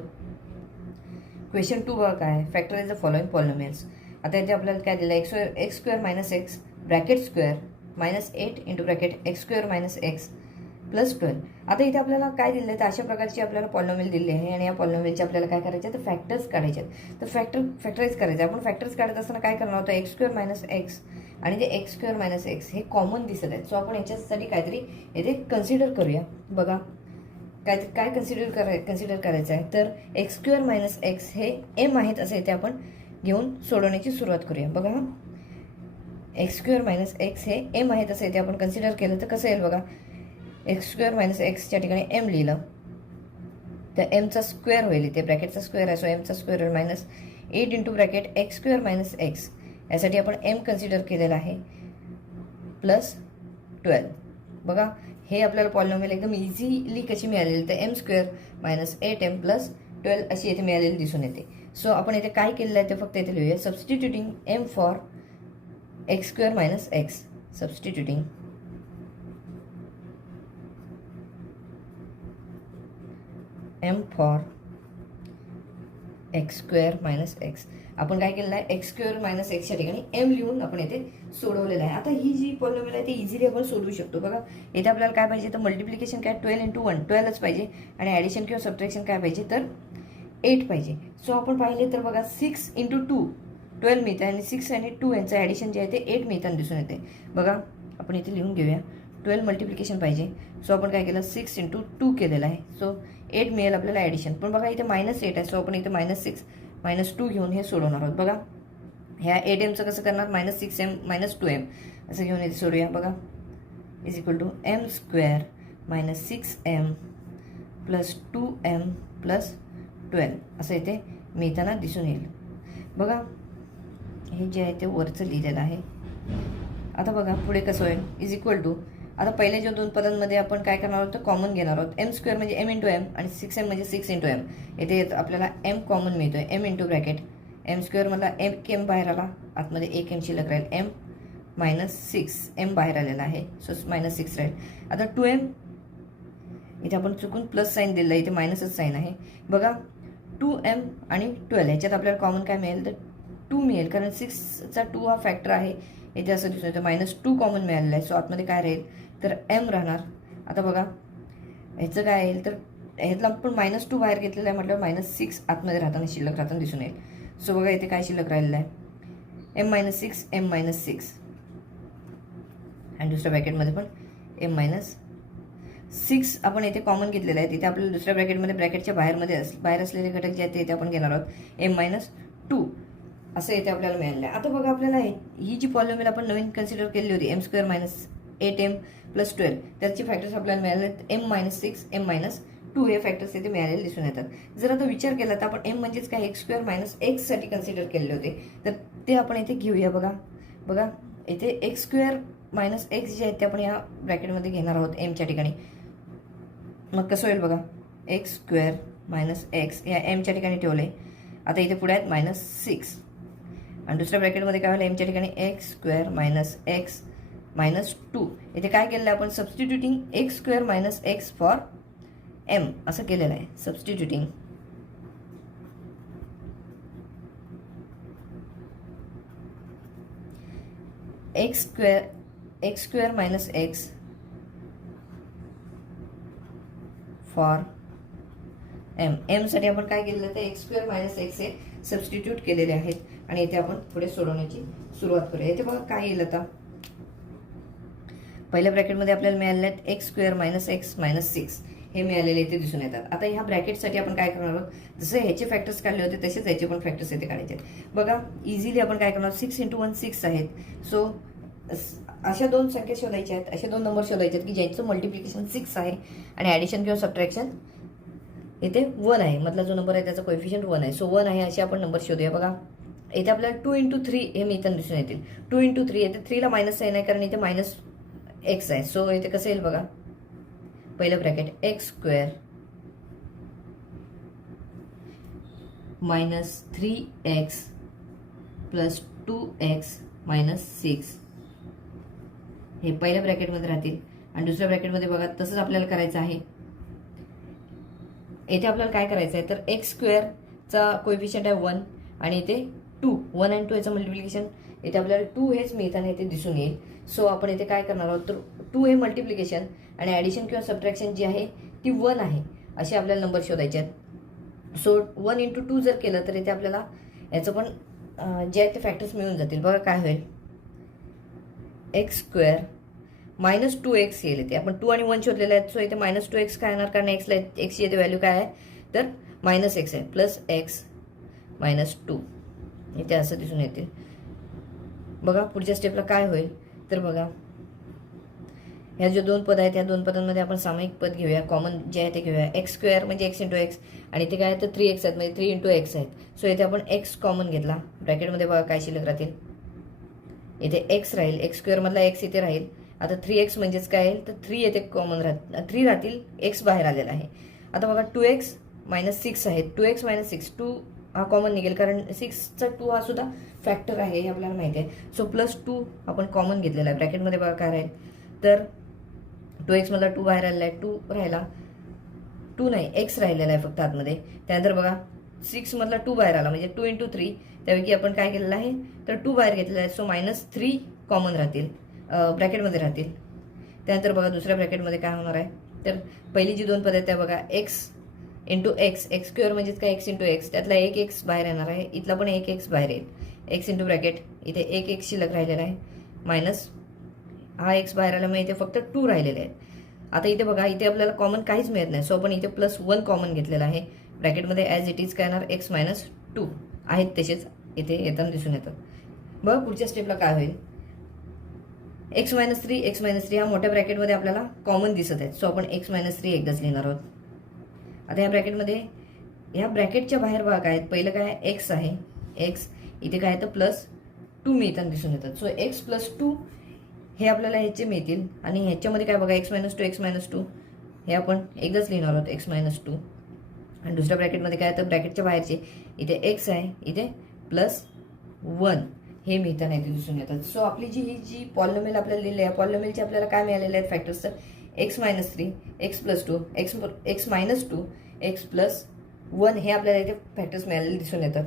क्वेश्चन 2 बघा काय फॅक्टराइज द फॉलोइंग पॉलिनॉमियल्स. आता इथे आपल्याला काय दिलं x square - x bracket square -8 × bracket x square - x + 12. आता इथे आपल्याला काय दिलं आहे तर अशा प्रकारची आपल्याला पॉलिनॉमियल दिली आहे आणि या पॉलिनॉमियलचे आपल्याला काय करायचे तर फॅक्टर्स काढायचे आहेत. तर फॅक्टराइज करायचे. आपण फॅक्टर्स काढत असताना काय करणार होतं x स्क्वेअर - x आणि ते x स्क्वेअर - x हे कॉमन दिसत आहेत. सो आपण याच्यासाठी काहीतरी येथे कन्सिडर करूया. बघा काय कन्सिडर करायचं आहे तर x स्क्वेअर - x हे m आहेत असं इथे आपण घेऊन सोडवण्याची सुरुवात करूया. बघा x स्क्वेअर - x हे m आहेत असं इथे आपण कन्सिडर केलं तर कसं येईल बघा x स्क्वेअर - x च्या ठिकाणी m लिहिलं तर m चा स्क्वेअर होईल. इथे ब्रॅकेटचा स्क्वेअर आहे सो m चा स्क्वेअर होईल -8 × ब्रॅकेट x स्क्वेअर - x यासाठी आपण m कन्सिडर केलेलं आहे +12. बघा हे आपल्याला पॉलिनॉमियल एकदम इझिली कशी मिळालेली तर m स्क्वेअर - 8m + 12 अशी इथे मिळालेली दिसून येते. सो आपण इथे काय केलेलं आहे ते फक्त इथे लिहूया substituting m for x square - x substituting m for x square minus x. आपण काय केलेलं आहे, एक्स स्क्वेअर मायनस एक्सच्या ठिकाणी एम लिहून आपण येथे सोडवलेलं आहे. आता ही जी पॉलिनॉमियल आहे ती इझिली आपण सोडवू शकतो. बघा इथे आपल्याला काय पाहिजे, तर मल्टिप्लिकेशन काय 12 × 1 12च पाहिजे आणि ॲडिशन किंवा सबट्रॅक्शन काय पाहिजे, तर 8 पाहिजे. सो आपण पाहिले तर बघा 6 × 2 12 मिळते आणि 6 आणि 2 यांचं ॲडिशन जे आहे ते 8 मिळताना दिसून येते. बघा आपण इथे लिहून घेऊया, 12 मल्टिप्लिकेशन पाहिजे. सो आपण काय केलं, 6 × 2 केलेलं आहे. सो 8 मिळेल आपल्याला ॲडिशन. पण बघा इथे -8 आहे. सो आपण इथे -6 -2 घेऊन हे सोडवणार आहोत. बघा ह्या 8mचं कसं करणार, -6m -2m असं घेऊन इथे सोडूया. बघा is equal to m square -6m + 2m + 12 असं इथे मिळताना दिसून येईल. बघा हे जे आहे ते वरचं लिहिलेलं आहे. आता बघा पुढे कसं होईल, इज इक्वल टू आता पहिले जो दोन पदांमध्ये आपण काय करणार आहोत, तर कॉमन घेणार आहोत. m स्क्वेअर म्हणजे m × m आणि 6m म्हणजे 6 × m. इथे आपल्याला m कॉमन मिळतोय, m × ब्रॅकेट m स्क्वेअर मधला एक m बाहेर आला, आतमध्ये एक m शिल्लक राहील, m - 6m बाहेर आलेला आहे. सो -6 राहील. आता 2m इथे आपण चुकून प्लस साईन दिलेलं आहे, इथे मायनसच साईन आहे. बघा 2m आणि 12 ह्याच्यात आपल्याला कॉमन काय मिळेल, तर 2 मिळेल, कारण 6चा 2 हा फॅक्टर आहे. इथे असं दिसून येतं -2 कॉमन मिळालेलं आहे. सो आतमध्ये काय राहील, तर m राहणार. आता बघा ह्याचं काय येईल, तर ह्यातला आपण -2 बाहेर घेतलेलं आहे म्हटलं -6 आतमध्ये राहताना शिल्लक राहताना दिसून येईल. सो बघा इथे काय शिल्लक राहिलेलं आहे, m - 6 m - 6 आणि दुसऱ्या ब्रॅकेटमध्ये पण m - 6 आपण इथे कॉमन घेतलेलं आहे. तिथे आपल्याला दुसऱ्या ब्रॅकेटमध्ये ब्रॅकेटच्या बाहेर असलेले घटक जे आहेत ते इथे आपण घेणार आहोत, m - 2 असं इथे आपल्याला मिळालेलं आहे. आता बघा आपल्याला ही जी पॉलिनॉमियल आपण नवीन कन्सिडर केली होती, m स्क्वेअर -8m + 12 त्याचे फॅक्टर्स आपल्याला मिळाले m - 6 m - 2 हे फॅक्टर्स इथे मिळालेले दिसून येतात. जर आता विचार केला तर आपण m म्हणजेच काय x स्क्वेअर x साठी कन्सिडर केलेले होते, तर ते आपण इथे घेऊया. बघा इथे x स्क्वेअर x जे आहेत ते आपण या ब्रॅकेटमध्ये घेणार आहोत mच्या ठिकाणी. मग कसं होईल बघा, x स्क्वेअर x या mच्या ठिकाणी ठेवले. आता इथे पुढे आहेत -6 आणि दुसऱ्या ब्रॅकेटमध्ये काय होईल, mच्या ठिकाणी x स्क्वेअर x - 2. इथे काय केलेलं आहे आपण, substituting x square x for m असं केलेलं आहे. Substituting x square x for m साठी आपण काय केलेलं आहे, x स्क्वेअर x हे सबस्टिट्यूट केलेले आहेत आणि इथे आपण पुढे सोडवण्याची सुरुवात करूया. इथे बघा काय येईल, आता पहिल्या ब्रॅकेटमध्ये आपल्याला मिळालेले आहेत x स्क्वेअर x - 6 हे मिळालेले इथे दिसून येतात. आता ह्या ब्रॅकेटसाठी आपण काय करणार आहोत, जसं ह्याचे फॅक्टर्स काढले होते तसेच ह्याचे पण फॅक्टर्स इथे काढायचे आहेत. बघा इझिली आपण काय करणार, 6 × 1 6 आहेत. सो अशा दोन संख्या शोधायच्या आहेत, असे दोन नंबर शोधायचे आहेत की ज्यांचं मल्टिप्लिकेशन 6 आहे आणि ॲडिशन किंवा सबट्रॅक्शन इथे 1 आहे. मधला जो नंबर आहे त्याचा कोएफिशियंट 1 आहे. सो 1 आहे असे आपण नंबर शोधूया. बघा इथे आपल्याला 2 × 3 हे मिळताना दिसून येतील. 2 × 3 येते, 3ला मायनस साईन आहे कारण इथे -x आहे. सो इथे कसं येईल बघा, पहिलं bracket x square -3x + 2x - 6 हे पहिल्या ब्रॅकेटमध्ये राहतील आणि दुसऱ्या ब्रॅकेटमध्ये बघा तसंच आपल्याला करायचं आहे. इथे आपल्याला काय करायचं आहे, तर x स्क्वेअरचा कोएफिशियंट आहे 1 आणि इथे 2 1 आणि 2 याचं मल्टिप्लिकेशन इथे आपल्याला 2 हेच मिळताना इथे दिसून येईल. सो आपण इथे काय करणार आहोत, तर 2 हे मल्टिप्लिकेशन आणि ॲडिशन किंवा सबट्रॅक्शन जी आहे ती 1 आहे असे आपल्याला नंबर शोधायचे आहेत. सो 1 × 2 जर केलं तर इथे आपल्याला याचं पण जे आहे ते फॅक्टर्स मिळून जातील. बघा काय होईल, x स्क्वेअर -2x येईल. इथे आपण 2 आणि 1 शोधलेले आहेत. सो इथे -2x काय येणार, कारण x ची इथे व्हॅल्यू काय आहे, तर -x आहे, प्लस x -2 इथे असं दिसून येतील. बघा पुढच्या स्टेपला काय होईल, तर बघा ह्या जे दोन पद आहेत त्या दोन पदांमध्ये आपण सामायिक पद घेऊया, कॉमन जे आहे ते घेऊया. x स्क्वेअर म्हणजे x × x आणि इथे काय आहे, तर 3x आहेत म्हणजे 3 × x आहेत. सो इथे आपण x कॉमन घेतला, ब्रॅकेटमध्ये बघा काय शिल्लक राहतील, इथे x राहील, x स्क्वेअर मधला x इथे राहील. आता 3x म्हणजेच काय येईल, तर 3 येथे कॉमन 3 राहतील, x बाहेर आलेला आहे. आता बघा 2x - 6 आहे, 2x - 6 2 हा कॉमन निघेल कारण 6चा 2 हा सुद्धा फॅक्टर आहे हे आपल्याला माहिती आहे. सो +2 आपण कॉमन घेतलेला आहे. ब्रॅकेटमध्ये बघा काय राहील, तर 2x मधला 2 बाहेर आलेला आहे, 2 राहिला, 2 नाही x राहिलेला आहे फक्त आतमध्ये. त्यानंतर बघा 6 मधला 2 बाहेर आला म्हणजे 2 × 3, त्यापैकी आपण काय केलेलं आहे तर 2 बाहेर घेतलेला आहे. सो -3 कॉमन राहतील, ब्रॅकेटमध्ये राहतील. त्यानंतर बघा दुसऱ्या ब्रॅकेटमध्ये काय होणार आहे तर पहिली जी दोन पद आहेत त्या बघा x × x स्क्वेअर म्हणजेच काय x × x, त्यातला एक x बाहेर येणार आहे, इथला पण एक x बाहेर येईल. x × ब्रॅकेट इथे एक x शिल्लक राहिलेला आहे, मायनस हा x बाहेर आल्यामुळे इथे फक्त 2 राहिलेले आहेत. आता इथे बघा इथे आपल्याला कॉमन काहीच मिळत नाही, सो आपण इथे +1 कॉमन घेतलेला आहे. ब्रॅकेटमध्ये ॲज इट इज काय येणार x - 2 आहेत तसेच इथे येताना दिसून येतात. बघा पुढच्या स्टेपला काय होईल, x - 3 x - 3 हा मोठ्या ब्रॅकेटमध्ये आपल्याला कॉमन दिसत आहे, सो आपण x - 3 एकदाच लिहिणार आहोत. आता या ब्रॅकेटमध्ये ह्या ब्रॅकेटच्या बाहेर बघा काय पहिलं काय x आहे, x इथे काय तर +2 मिळताना दिसून येतात. सो x + 2 हे आपल्याला ह्याचे मिळतील आणि ह्याच्यामध्ये काय बघा x - 2 हे आपण एकदाच लिहिणार आहोत x - 2. आणि दुसऱ्या ब्रॅकेटमध्ये काय तर ब्रॅकेटच्या बाहेरचे इथे x आहे, इथे +1 हे मिळताना इथे दिसून येतात. सो आपली जी पॉलिनॉमियल आपल्याला लिहिली आहे, पॉलिनॉमियलचे आपल्याला काय मिळालेले आहेत फॅक्टर्स तर x - 3 x + 2 x - 2 x + 1 हे आपल्याला इथे फॅक्टर्स मिळालेले दिसून येतात.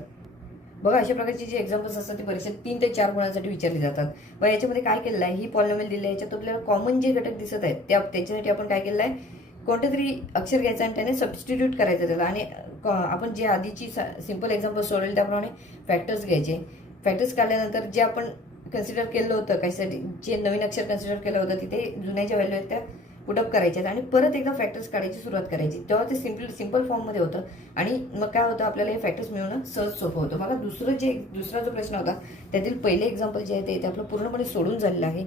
बघा अशा प्रकारची जी एक्झाम्पल्स असतात ती परीक्षेत 3 ते 4 गुणांसाठी विचारली जातात. व याच्यामध्ये काय केलेलं आहे, ही पॉलिनॉमियल दिली आहे, याच्यात आपल्याला कॉमन जे घटक दिसत आहेत त्याच्यासाठी आपण काय केलेलं आहे, कोणतं तरी अक्षर घ्यायचं आणि त्याने सबस्टिट्यूट करायचं त्याला. आणि आपण जे आधीची सिंपल एक्झाम्पल सोडवले त्याप्रमाणे फॅक्टर्स घ्यायचे. फॅक्टर्स काढल्यानंतर जे आपण कन्सिडर केलं होतं कशासाठी, जे नवीन अक्षर कन्सिडर केलं होतं तिथे जुन्या ज्या व्हॅल्यू आहेत त्या पुटअप करायच्यात आणि परत एकदा फॅक्टर्स काढायची सुरुवात करायची. तेव्हा ते सिंपल फॉर्ममध्ये होतं आणि मग काय होतं आपल्याला हे फॅक्टर्स मिळवणं सहज सोपं होतं. बघा दुसरा जो प्रश्न होता त्यातील पहिले एक्झाम्पल जे आहे ते आपलं पूर्णपणे सोडून झालेलं आहे.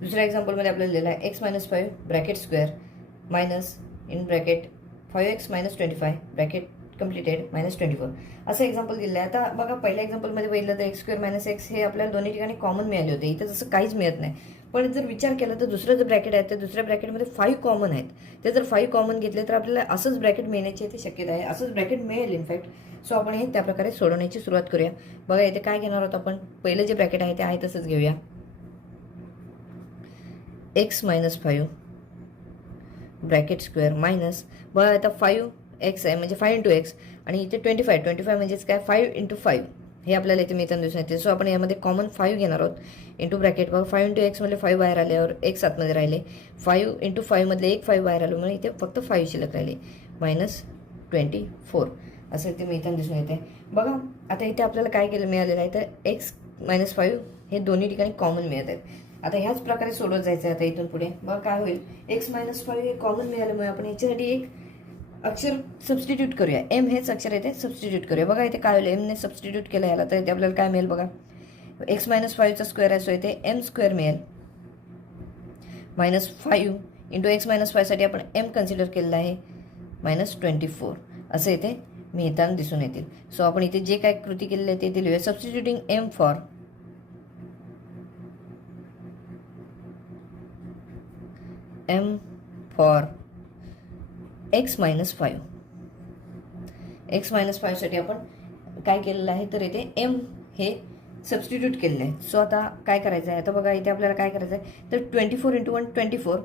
दुसऱ्या एक्झाम्पलमध्ये आपल्याला लिहिलं आहे x - 5 bracket square minus in bracket 5x - 25 bracket completed -24 असं एक्झाम्पल दिलं आहे. आता बघा पहिल्या एक्झाम्पलमध्ये बघितलं तर x² - x हे आपल्याला दोन्ही ठिकाणी कॉमन मिळाले होते, इथं जसं काहीच मिळत नाही. पण जर विचार केला तर दुसरं जे ब्रॅकेट आहे तर दुसऱ्या ब्रॅकेटमध्ये 5 कॉमन आहेत, ते जर 5 कॉमन घेतले तर आपल्याला असंच ब्रॅकेट मिळण्याची इथे शक्यता आहे, असंच ब्रॅकेट मिळेल इनफॅक्ट. सो आपण हे त्या प्रकारे सोडवण्याची सुरुवात करूया. बघा इथे काय घेणार आहोत आपण, पहिलं जे ब्रॅकेट आहे ते आहे तसंच घेऊया, x - 5 ब्रॅकेट स्क्वेअर मायनस बघा आता 5x आहे म्हणजे 5 × x आणि इथे 25 म्हणजेच काय 5 × 5 हे आपल्याला इथे मिळताना दिसून येते. सो आपण यामध्ये कॉमन 5 घेणार आहोत इंटू ब्रॅकेट. बघा 5 × x मध्ये 5 बाहेर आल्यावर x आतमध्ये राहिले, 5 × 5 मधले एक 5 बाहेर आल्यामुळे इथे फक्त 5 शिल्लक राहिले, -24 असं इथे मिळताना दिसून येते. बघा आता इथे आपल्याला काय केलं मिळालेलं आहे तर x - 5 हे दोन्ही ठिकाणी कॉमन मिळत आहेत. आता ह्याच प्रकारे सोडवत जायचं आहे आता इथून पुढे. बघा काय होईल, x - 5 हे कॉमन मिळाल्यामुळे आपण याच्यासाठी एक अक्षर सबस्टिट्यूट करूया, m हेच अक्षर येते सबस्टिट्यूट करूया. बघा इथे काय होईल, m ने सबस्टिट्यूट केलं याला तर इथे आपल्याला काय मिळेल बघा, x - 5चा स्क्वेअर आहे सो इथे m² मिळेल, -5 × x - 5 साठी आपण m कन्सिडर केलेलं आहे -24 असं इथे मिळताना दिसून येतील. सो आपण इथे जे काय कृती केलेली आहे ते लिहूया, substituting m for x - 5. x - 5 साठी आपण काय केलेलं आहे तर इथे m हे सबस्टिट्यूट केलेलं आहे. सो आता काय करायचं आहे, आता बघा इथे आपल्याला काय करायचं आहे तर 24 × 1 24,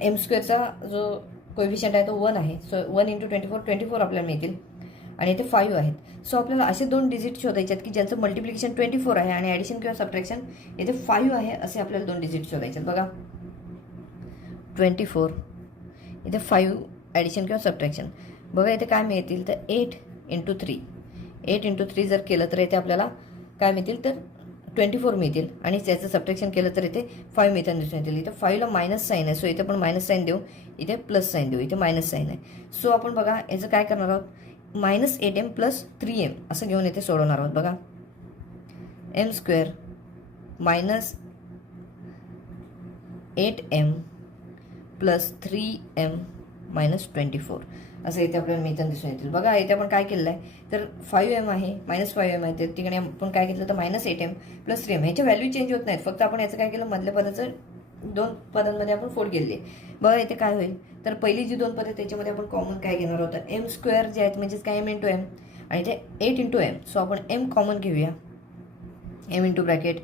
m² जो कोएफिशियंट आहे तो 1 आहे, सो 1 × 24 आपल्याला मिळतील आणि इथे 5 आहेत. सो आपल्याला असे 2 डिजिट शोधायचे आहेत की ज्यांचं मल्टिप्लिकेशन 24 आहे आणि ॲडिशन किंवा सबट्रॅक्शन इथे 5 आहे, असे आपल्याला 2 डिजिट शोधायचे आहेत. बघा 24 इथे 5 ॲडिशन किंवा सबट्रॅक्शन. बघा इथे काय मिळतील तर 8 × 3 8 × 3 जर केलं तर इथे आपल्याला काय मिळतील तर 24 मिळतील आणि त्याचं सबट्रॅक्शन केलं तर इथे 5 मिळताना दिसून येतील. इथे 5ला मायनस साईन आहे, सो इथे पण मायनस साईन देऊ, इथे प्लस साईन देऊ, इथे मायनस साईन आहे. सो आपण बघा याचं काय करणार आहोत, -8m + 3m असं घेऊन इथे सोडवणार आहोत. बघा m² -8m + 3m - 24 असं इथे आपल्याला मिळताना दिसून येतील. बघा इथे आपण काय केलेलं आहे तर 5m आहे -5m आहे, त्या ठिकाणी आपण काय घेतलं तर -8m + 3m. ह्याच्या व्हॅल्यू चेंज होत नाहीत, फक्त आपण याचं काय केलं मधल्या पदाचं 2 पदांमध्ये आपण फोड केले. बघा इथे काय होईल तर पहिली जी 2 पद आहेत त्याच्यामध्ये आपण कॉमन काय घेणार होतं, m² जे आहेत म्हणजेच काय m × m आणि इथे 8 × m. सो आपण m कॉमन घेऊया, m × ब्रॅकेट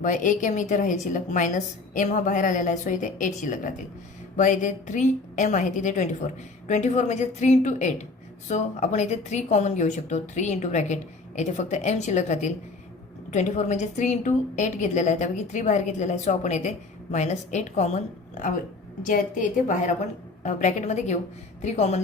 बाय 1m इथे राहील शिल्लक, मायनस m हा बाहेर आलेला आहे सो इथे 8 शिल्लक राहतील. बघा इथे 3m आहे तिथे 24 म्हणजे 3 × 8, सो आपण इथे 3 कॉमन घेऊ शकतो. 3 इंटू ब्रॅकेट येथे फक्त m शिल्लक राहतील. 24 म्हणजे 3 इंटू 8 घेतलेला आहे, त्यापैकी 3 बाहेर घेतलेला आहे. सो आपण येथे -8 कॉमन जे आहेत ते येथे बाहेर आपण ब्रॅकेटमध्ये घेऊ. 3 कॉमन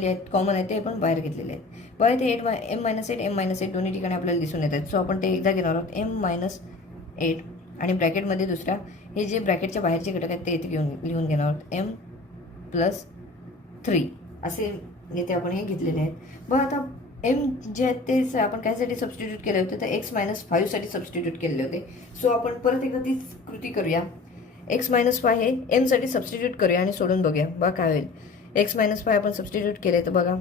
आहे ते पण बाहेर घेतलेले आहेत. बघा इथे m-8 दोन्ही ठिकाणी आपल्याला दिसून येत आहेत. सो आपण ते एकदा घेणार आहोत m-8 आणि ब्रॅकेटमध्ये दुसरा हे जे ब्रॅकेटच्या बाहेरचे घटक आहेत ते इथे लिहून घेणार आहोत m+3 असे इथे आपण हे घेतलेले आहेत. बघा आता m जे आहेत ते आपण कायसाठी सबस्टिट्यूट केले होते, तर x-5 साठी सबस्टिट्यूट केलेले होते. सो आपण परत एकदा ती कृती करूया. x-5 हे m साठी सबस्टिट्यूट करूया आणि सोडून बघूया. बघा काय होईल. x-5 आपण सबस्टिट्यूट केले तर बघा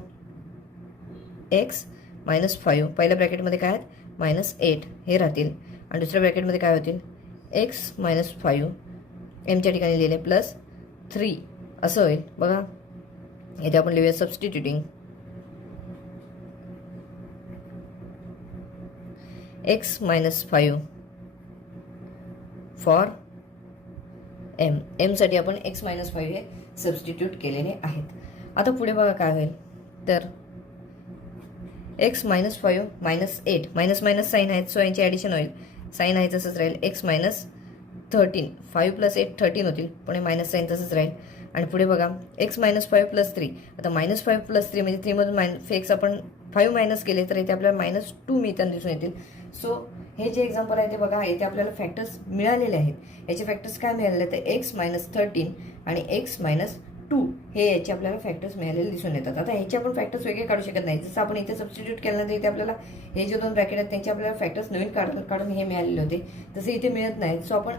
x-5 पहिल्या ब्रॅकेटमध्ये काय आहेत -8 हे राहतील आणि दुसऱ्या ब्रॅकेटमध्ये काय होतील x-5 mच्या ठिकाणी लिहिले +3 असं होईल. बघा इथे आपण लिहूया सबस्टिट्युटिंग x-5 फॉर m साठी आपण x-5 हे सबस्टिट्यूट केलेले आहेत. आता पुढे बघा काय होईल. तर x-5 -8 मायनस साईन आहेत, सो यांची ॲडिशन होईल. साईन आहे तसंच राहील. x-13 5 + 8 13 होतील, पण हे मायनस साईन तसंच राहील. आणि पुढे बघा x-5 + 3. आता -5 + 3 म्हणजे 3मधून x आपण 5 मायनस केले तर इथे आपल्याला -2 मिळताना दिसून येतील. सो हे जे एक्झाम्पल आहे ते बघा इथे आपल्याला फॅक्टर्स मिळालेले आहेत. याचे फॅक्टर्स काय मिळालेले तर x-13 आणि x-2 हे याचे आपल्याला फॅक्टर्स मिळालेले दिसून येतात. आता ह्याचे आपण फॅक्टर्स वेगळे काढू शकत नाही. जसं आपण इथे सबस्टिट्यूट केल्यानंतर इथे आपल्याला हे जे 2 ब्रॅकेट आहेत त्यांचे आपल्याला फॅक्टर्स नवीन काढून हे मिळालेले होते, तसे इथे मिळत नाहीत. सो आपण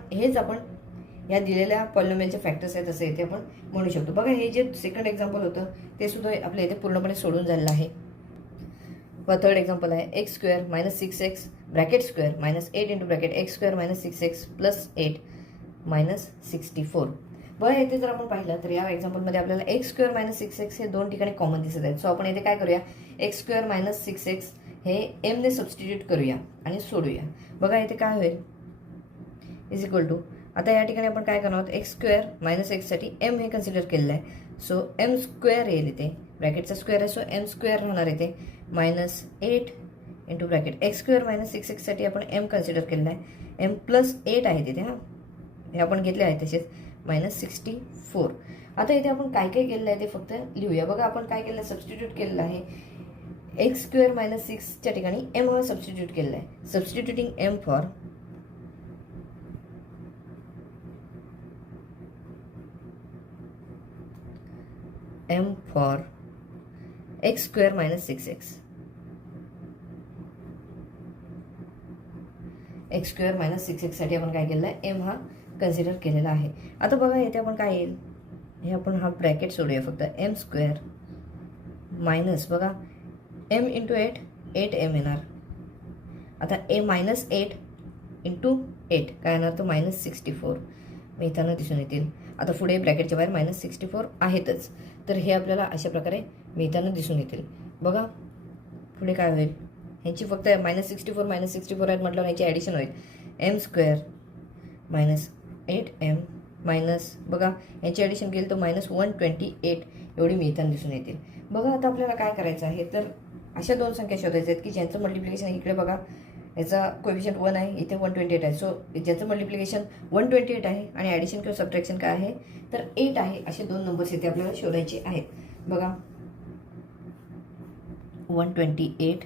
या दिलेल्या पॉलिनॉमियलचे फॅक्टर्स आहेत तसे इथे आपण म्हणू शकतो. बघा हे जे सेकंड एक्झाम्पल होतं ते सुद्धा आपल्या इथे पूर्णपणे सोडून झालेलं आहे. व थर्ड एक्झाम्पल आहे x² - 6x bracket square -8 into bracket x² - 6x + 8 -64. बघा येथे जर आपण पाहिलं तर या एक्झाम्पलमध्ये आपल्याला x² - 6x हे 2 ठिकाणी कॉमन दिसत आहेत. सो आपण इथे काय करूया x² - 6x हे m ने सबस्टिट्यूट करूया आणि सोडूया. बघा इथे काय होईल = आता या ठिकाणी आपण काय करणार आहोत x² - x साठी m हे कन्सिडर केलेलं आहे. सो m² येईल इथे ब्रॅकेटचा स्क्वेअर आहे, सो m² राहणार इथे -8 इंटू ब्रॅकेट x² - 6x साठी आपण m कन्सिडर केलेला आहे. m+8 आहे तिथे हे आपण घेतले आहे तसेच -64. आता इथे आपण काय काय केलेलं आहे ते फक्त लिहूया. बघा आपण काय केलं सबस्टिट्यूट केलेलं आहे. x² - 6 च्या ठिकाणी m हा सबस्टिट्यूट केलेला आहे. Substituting m for x² - 6x x² - 6x साठी आपण काय केलेलं आहे m हा कन्सिडर केलेला आहे. आता बघा येथे आपण काय येईल हे आपण हा ब्रॅकेट सोडूया फक्त m² मायनस बघा m × 8 8m येणार. आता -8 × 8 काय येणार तो -64 मिळताना दिसून येतील. आता पुढे ब्रॅकेटच्या बाहेर -64 आहेतच, तर हे आपल्याला अशा प्रकारे मिळताना दिसून येतील. बघा पुढे काय होईल ह्यांची फक्त -64 आहेत म्हटल्यावर ह्याची ॲडिशन होईल m² - 8m मायनस बघा यांची ॲडिशन केली तर -128 एवढी मिळताना दिसून येतील. बघा आता आपल्याला काय करायचं आहे तर अशा 2 संख्या शोधायच्या आहेत की ज्यांचं मल्टिप्लिकेशन इकडे बघा याचा कोएफिशियंट 1 आहे, इथे 128 आहे. सो ज्याचं मल्टिप्लिकेशन 128 आहे आणि ॲडिशन किंवा सबट्रॅक्शन काय आहे तर 8 आहे. असे 2 नंबर्स इथे आपल्याला शोधायचे आहेत. बघा 128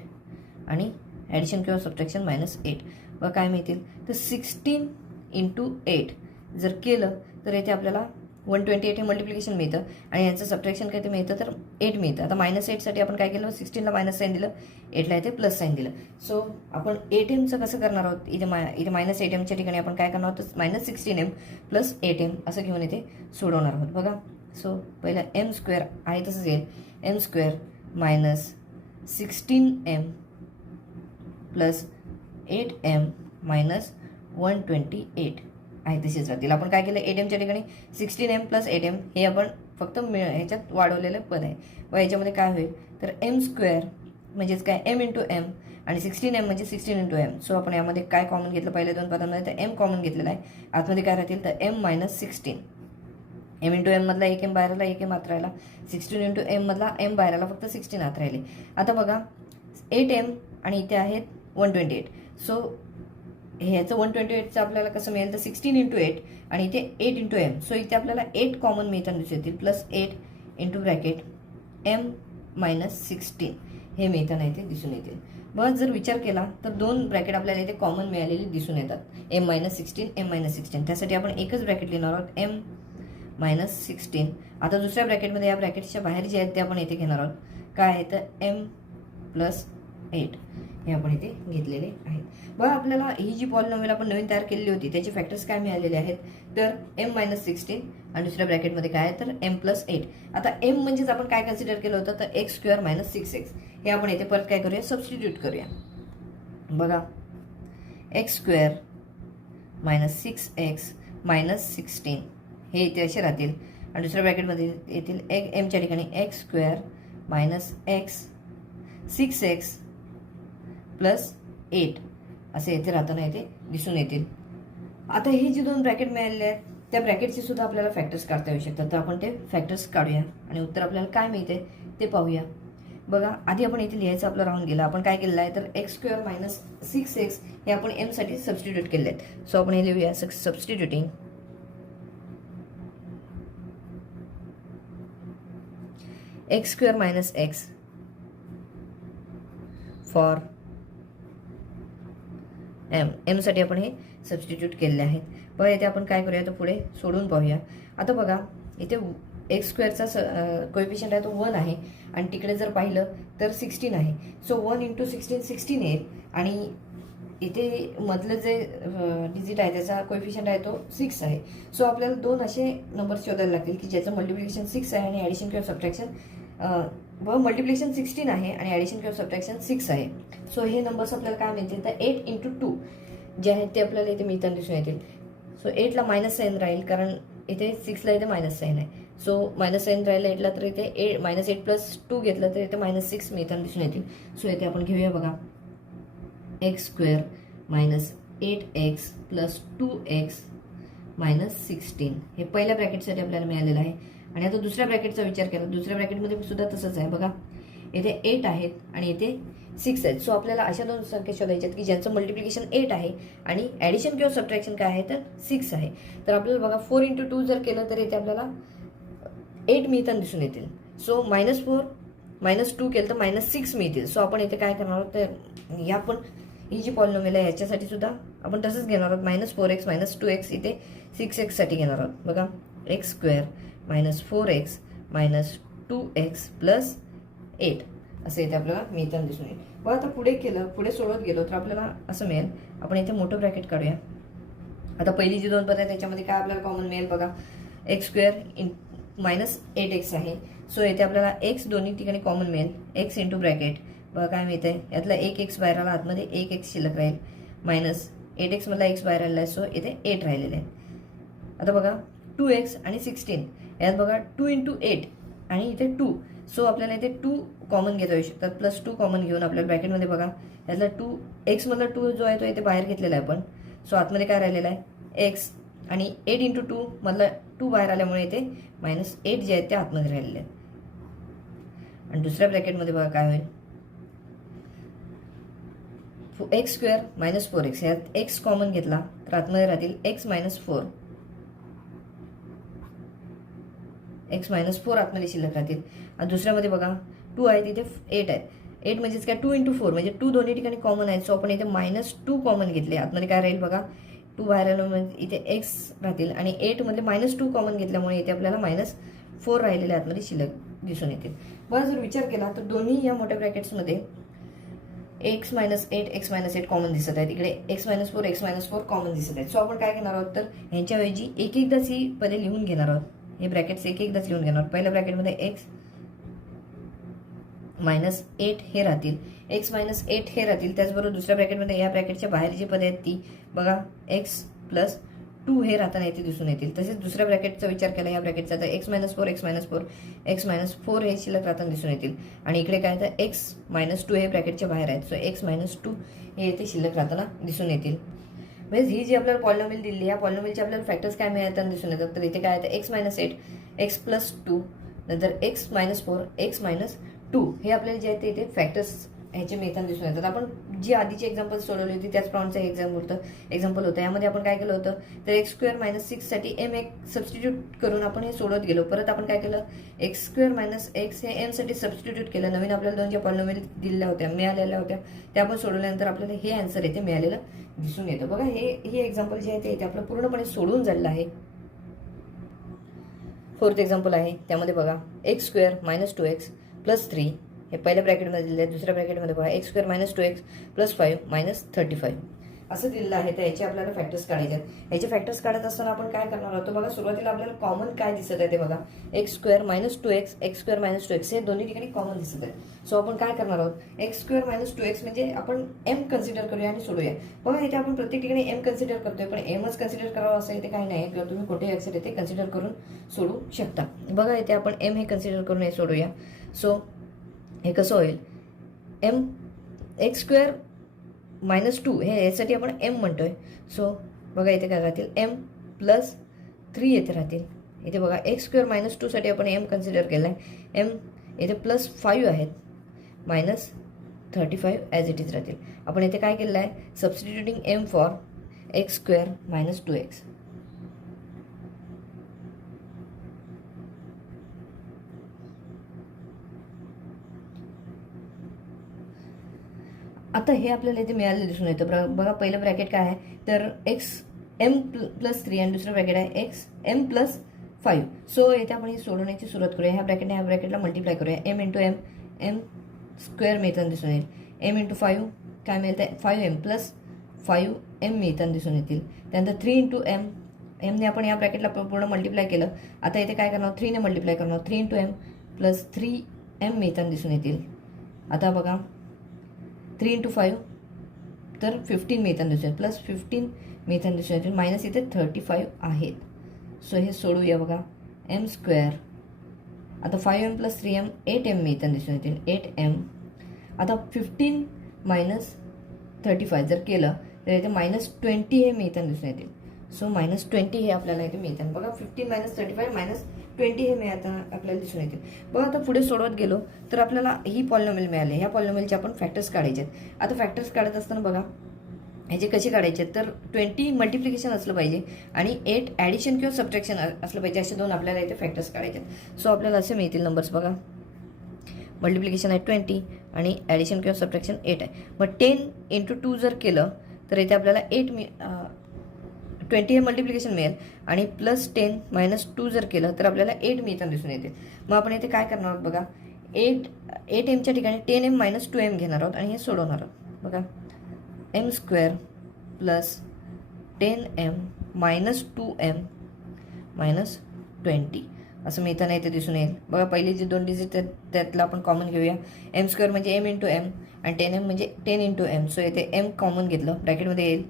आणि ॲडिशन किंवा सबट्रॅक्शन -8. बघा काय मिळतील तर 16 × 8 जर केलं तर इथे आपल्याला 128 हे मल्टिप्लिकेशन मिळतं आणि यांचं सबट्रॅक्शन काय ते मिळतं तर 8 मिळतं. आता -8 साठी आपण काय केलं 16ला मायनस साईन दिलं, 8ला इथे प्लस साईन दिलं. सो आपण 8mचं कसं करणार आहोत इथे -8mच्या ठिकाणी आपण काय करणार आहोत -16m + 8m असं घेऊन इथे सोडवणार आहोत. बघा सो पहिलं m² आहे तसंच येईल m² - 16m + 8m - 128 आहे तसेच राहतील. आपण काय केलं 8mच्या ठिकाणी 16m + 8m हे आपण फक्त ह्याच्यात वाढवलेलं पद आहे. व याच्यामध्ये काय होईल तर m² म्हणजेच काय m × m आणि 16m म्हणजे 16 × m. सो आपण यामध्ये काय कॉमन घेतलं पहिल्या 2 पदांमध्ये तर m कॉमन घेतलेला आहे. आतमध्ये काय राहतील तर m - 16 एम इंटू एम मधला एक एम बाहेर आला, एक एम आत राहिला. 16 इंटू एम मधला एम बाहेर आला, फक्त 16 आत राहिले. आता बघा 8m आणि इथे आहेत 128. सो ह्याचं 128चं आपल्याला कसं मिळेल तर 16 इंटू 8 आणि इथे 8 इंटू एम. सो इथे आपल्याला 8 कॉमन मिळताना दिसून येतील, plus 8 into bracket m minus 16 हे मिळताना इथे दिसून येतील. बस जर विचार केला तर 2 ब्रॅकेट आपल्याला इथे कॉमन मिळालेली दिसून येतात, एम मायनस 16, एम मायनस 16. त्यासाठी आपण एकच ब्रॅकेट लिहिणार आहोत, एम मायनस 16. आता दुसऱ्या ब्रॅकेटमध्ये या ब्रॅकेटच्या बाहेर जे आहेत ते आपण इथे घेणार आहोत. काय आहे तर एम प्लस 8 हे आपण इथे घेतलेले आहेत. बघा आपल्याला ही जी पॉलिनॉमियल आपण नवीन तयार केलेली होती त्याचे फॅक्टर्स काय मिळालेले आहेत तर एम मायनस 16 आणि दुसऱ्या ब्रॅकेटमध्ये काय आहे तर एम प्लस 8. आता एम म्हणजेच आपण काय कन्सिडर केलं होतं तर एक्स स्क्वेअर मायनस 6x. हे आपण इथे परत काय करूया, सबस्टिट्यूट करूया. बघा x square minus 6x minus 16 हे इथे असे राहतील आणि दुसऱ्या ब्रॅकेटमध्ये येतील एमच्या ठिकाणी x square minus x 6x plus 8 असे इथे राहताना इथे दिसून येतील. आता हे जे 2 ब्रॅकेट मिळालेले आहेत त्या ब्रॅकेटचे सुद्धा आपल्याला फॅक्टर्स काढता येऊ शकतात. तर आपण ते फॅक्टर्स काढूया आणि उत्तर आपल्याला काय मिळते ते पाहूया. बघा आधी आपण इथे लिहायचं आपलं राहून गेलं. आपण काय केलेलं आहे तर एक्स स्क्वेअर मायनस 6x हे आपण एमसाठी सबस्टिट्यूट केले आहेत. सो आपण हे लिहूया substituting x square minus x for एमसाठी आपण हे सबस्टिट्यूट केलेले आहेत. बघा इथे आपण काय करूया तर पुढे सोडून पाहूया. आता बघा इथे एक्स स्क्वेअरचा कोएफिशियंट आहे तो 1 आहे आणि तिकडे जर पाहिलं तर 16 आहे. सो 1 इंटू 16 16 येईल आणि इथे मधलं जे डिजिट आहे त्याचा कोएफिशियंट आहे तो 6 आहे. सो आपल्याला 2 असे नंबर्स शोधायला लागतील की ज्याचं मल्टिप्लिकेशन 6 आहे आणि ॲडिशन किंवा सबट्रॅक्शन मल्टिप्लिकेशन 16 आहे आणि ॲडिशन किंवा सबट्रॅक्शन 6 आहे. सो हे नंबर्स आपल्याला काय मिळतील तर 8 इंटू 2 जे आहेत ते आपल्याला इथे मिळताना दिसून येतील. सो 8ला मायनस साईन राहील कारण इथे 6ला इथे मायनस साईन आहे. सो मायनस साईन राहिला 8ला तर इथे मायनस 8 प्लस 2 घेतलं तर इथे मायनस 6 मिळताना दिसून येतील. सो इथे आपण घेऊया बघा x square minus 8x plus 2x minus 16 हे पहिल्या ब्रॅकेटसाठी आपल्याला मिळालेलं आहे. आणि आता दुसऱ्या ब्रॅकेटचा विचार केला, दुसऱ्या ब्रॅकेटमध्ये सुद्धा तसंच आहे. बघा इथे 8 आहेत आणि इथे 6 आहेत. सो आपल्याला अशा 2 संख्या शोधायच्या आहेत की ज्यांचं मल्टिप्लिकेशन 8 आहे आणि ॲडिशन किंवा सबट्रॅक्शन काय आहे तर 6 आहे. तर आपल्याला बघा 4 इंटू 2 जर केलं तर इथे आपल्याला 8 मिळताना दिसून येतील. सो -4 -2 केलं तर -6 मिळतील. सो आपण इथे काय करणार आहोत तर या पण ही जी पॉलिनॉमियल आहे याच्यासाठी सुद्धा आपण तसंच घेणार आहोत. -4x -2x इथे 6x साठी घेणार आहोत. बघा x square -4x -2x plus 8 असं इथे आपल्याला मिळताना दिसून येईल. बघा आता पुढे केलं, पुढे सोडत गेलो तर आपल्याला असं मिळेल. आपण इथे मोठं ब्रॅकेट काढूया. आता पहिली जी 2 पद आहे त्याच्यामध्ये काय आपल्याला कॉमन मिळेल बघा एक्स स्क्वेअर -8x आहे. सो इथे आपल्याला x दोन्ही ठिकाणी कॉमन मिळेल. x इंटू ब्रॅकेट बघा काय मिळतंय यातला 1x बाहेर आला, आतमध्ये 1x शिल्लक राहील, मायनस 8x मधला x बाहेर आलेला आहे. सो इथे 8 राहिलेले आहे. आता बघा 2x आणि 16 यात बघा 2 इंटू 8 आणि इथे 2. सो आपल्याला इथे 2 कॉमन घेता येऊ शकतात. प्लस 2 कॉमन घेऊन आपल्या ब्रॅकेटमध्ये बघा यातला 2x मधला 2 जो आहे तो इथे बाहेर घेतलेला आहे आपण. सो आतमध्ये काय राहिलेला आहे x आणि 8 इंटू 2 मधला 2 बाहेर आल्यामुळे इथे -8 जे आहेत ते आतमध्ये राहिलेले आहेत. आणि दुसऱ्या ब्रॅकेटमध्ये बघा काय होईल एक्स स्क्वेअर -4x यात x कॉमन घेतला तर आतमध्ये राहतील x -4 आतमध्ये शिल्लक राहतील. आणि दुसऱ्यामध्ये बघा 2 आहे तिथे 8 आहे. 8 म्हणजेच काय 2 इंटू 4 म्हणजे 2 दोन्ही ठिकाणी कॉमन आहेत. सो आपण इथे -2 कॉमन घेतले, आतमध्ये काय राहील बघा 2 बाहेर आल्यामुळे इथे x राहतील आणि 8 मधले -2 कॉमन घेतल्यामुळे इथे आपल्याला -4 राहिलेले आतमध्ये शिल्लक दिसून येतील. बघा जर विचार केला तर दोन्ही या मोठ्या ब्रॅकेट्समध्ये x -8 x -8 कॉमन दिसत आहेत. इकडे x -4 x -4 कॉमन दिसत आहेत. सो आपण काय घेणार आहोत तर ह्यांच्याऐवजी एक एकदाच ही पदे लिहून घेणार आहोत. हे ब्रॅकेट्स एक एकदाच लिहून घेणार. पहिल्या ब्रॅकेटमध्ये x -8 हे राहतील, x -8 हे राहतील. त्याचबरोबर दुसऱ्या ब्रॅकेटमध्ये या ब्रॅकेटच्या बाहेर जी पदे आहेत ती बघा x प्लस 2 हे राहताना इथे दिसून येतील. तसेच दुसऱ्या ब्रॅकेटचा विचार केला या ब्रॅकेटचा तर x -4 x -4 हे शिल्लक राहताना दिसून येतील. आणि इकडे काय तर x -2 हे ब्रॅकेटच्या बाहेर आहेत. सो x -2 हे इथे शिल्लक राहताना दिसून येतील. म्हणजे ही जी आपल्याला पॉलिनॉमियल दिली, या पॉलिनॉमियलचे आपल्याला फॅक्टर्स काय मिळतात दिसून येतात. तर इथे काय येतं x-8, x+2, नंतर x-4, x-2 हे आपल्याला जे आहे ते इथे फॅक्टर्स ह्याचे मिळताना दिसून येतात. आपण जी आधीची एक्झाम्पल सोडवली होती त्याचप्रमाणेचं एक्झाम्पल होतं. यामध्ये आपण काय केलं होतं, तर x² - 6 साठी m एक सबस्टिट्यूट करून आपण हे सोडत गेलो. परत आपण काय केलं, x² - x हे m साठी सबस्टिट्यूट केलं. नवीन आपल्याला दोन ज्या पॉलिनॉमियल मिळालेल्या होत्या त्या आपण सोडवल्यानंतर आपल्याला हे आन्सर येते मिळालेलं दिसून येतं. बघा ही एक्झाम्पल जे आहे ते आपलं पूर्णपणे सोडून झालेलं आहे. 4th एक्झाम्पल आहे, त्यामध्ये बघा x² - 2x + 3 हे पहिल्या ब्रॅकेटमध्ये दिलेलं आहे. दुसऱ्या ब्रॅकेटमध्ये बघा x² - 2x + 5 - 35 असं दिलेलं आहे. तर याचे आपल्याला फॅक्टर्स काढायचे आहेत. याचे फॅक्टर्स काढत असताना आपण काय करणार आहोत, बघा सुरुवातीला आपल्याला कॉमन काय दिसत आहे ते बघा, x² - 2x, x² - 2x हे दोन्ही ठिकाणी कॉमन दिसत आहे. सो आपण काय करणार आहोत, x² - 2x म्हणजे आपण m कन्सिडर करूया आणि सोडूया. बघा इथे आपण प्रत्येक ठिकाणी m कन्सिडर करतोय, पण mच कन्सिडर करावं असं इथे काही नाही, किंवा तुम्ही कुठेही असेल इथे कन्सिडर करून सोडू शकता. बघा इथे आपण m हे कन्सिडर करून हे सोडूया. सो हे कसं होईल, x² - 2 हे यासाठी आपण m म्हणतोय. सो बघा इथे काय राहतील, m+3 येथे राहतील. इथे बघा x² - 2 साठी आपण m कन्सिडर केलं आहे, m इथे +5 आहेत, -35 ॲज इट इज राहतील. आपण इथे काय केलेलं आहे, substituting m for x² - 2x. आता हे आपल्याला इथे मिळालेलं दिसून येतं. बघा पहिलं ब्रॅकेट काय आहे, तर m+3 आणि दुसरं ब्रॅकेट आहे m+5. सो इथे आपण ही सोडवण्याची सुरुवात करूया. ह्या ब्रॅकेटला मल्टिप्लाय करूया. m × m मिळताना दिसून येईल. m × 5 काय मिळतं, 5m + 5m मिळताना दिसून येतील. त्यानंतर 3 × m, mने आपण या ब्रॅकेटला पूर्ण मल्टिप्लाय केलं. आता इथे काय करणार, 3 ने मल्टिप्लाय करणार. 3 × m + 3m मिळताना दिसून येतील. आता बघा 3 × 5 तर 15 मिळताना दिसून येईल, +15 मिळताना दिसून येतील, मायनस इथे 35 आहेत. सो हे सोडूया. बघा m², आता 5m + 3m 8m मिळताना दिसून येतील, 8m. आता 15 - 35 जर केलं तर इथे -20 हे मिळताना दिसून येतील. सो -20 हे आपल्याला इथे मिळतात. बघा 15 - 35 -20 हे मिळताना आपल्याला दिसून येतील. बघा आता पुढे सोडवत गेलो तर आपल्याला ही पॉलिनॉमियल मिळाले. ह्या पॉलिनॉमियलचे आपण फॅक्टर्स काढायचे आहेत. आता फॅक्टर्स काढत असताना बघा ह्याचे कसे काढायचे, तर 20 मल्टिप्लिकेशन असलं पाहिजे आणि 8 ॲडिशन किंवा सबट्रॅक्शन असलं पाहिजे. असे दोन आपल्याला इथे फॅक्टर्स काढायचे आहेत. सो आपल्याला असे मिळतील नंबर्स. बघा मल्टिप्लिकेशन आहे 20 आणि ॲडिशन किंवा सबट्रॅक्शन 8 आहे. मग 10 × 2 जर केलं तर इथे आपल्याला 20 हे मल्टिप्लिकेशन मिळेल आणि +10 - 2 जर केलं तर आपल्याला 8 मिळताना दिसून येते. मग आपण इथे काय करणार आहोत, बघा 8mच्या ठिकाणी 10m - 2m घेणार आहोत आणि हे सोडवणार आहोत. बघा m² + 10m - 2m - 20 असं मिळताना इथे दिसून येईल. बघा पहिले जे दोन डिजिट आहेत त्यातलं आपण कॉमन घेऊया. m² म्हणजे m × m आणि 10m म्हणजे 10 × m. सो इथे m कॉमन घेतलं, ब्रॅकेटमध्ये येईल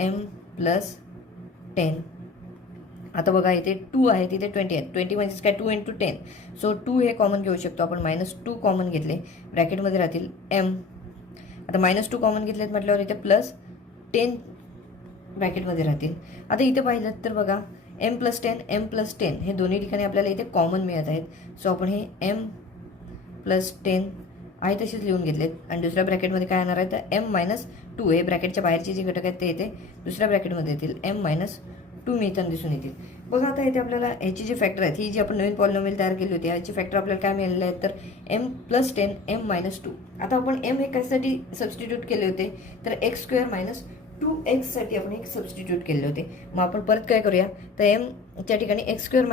m + 10. आता बघा इथे 2 आहे, तिथे 20 आहे. 20 म्हणजेच काय, 2 × 10. सो 2 हे कॉमन घेऊ शकतो आपण. -2 कॉमन घेतले, ब्रॅकेटमध्ये राहतील m. आता -2 कॉमन घेतलेत म्हटल्यावर इथे +10 ब्रॅकेटमध्ये राहतील. आता इथे पाहिलं तर बघा m + 10 m + 10 हे दोन्ही ठिकाणी आपल्याला इथे कॉमन मिळत आहेत. सो आपण हे m + 10 आहे तसेच लिहून घेतलेत आणि दुसऱ्या ब्रॅकेटमध्ये काय येणार आहे, तर m - 2 हे ब्रॅकेटच्या बाहेरचे जे घटक आहेत ते इथे दुसऱ्या ब्रॅकेटमध्ये येतील, m - 2 मिळताना दिसून येतील. बघा आता इथे आपल्याला ह्याची जी फॅक्टर आहेत, ही जी आपण नवीन पॉलिनॉमियल तयार केली होती, ह्याची फॅक्टर आपल्याला काय मिळालेले आहेत, तर m + 10 m - 2. आता आपण m हे कशासाठी सबस्टिट्यूट केले होते, तर x² - 2x साठी आपण एक सबस्टिट्यूट केले होते. मग आपण परत काय करूया, तर m च्या ठिकाणी x² -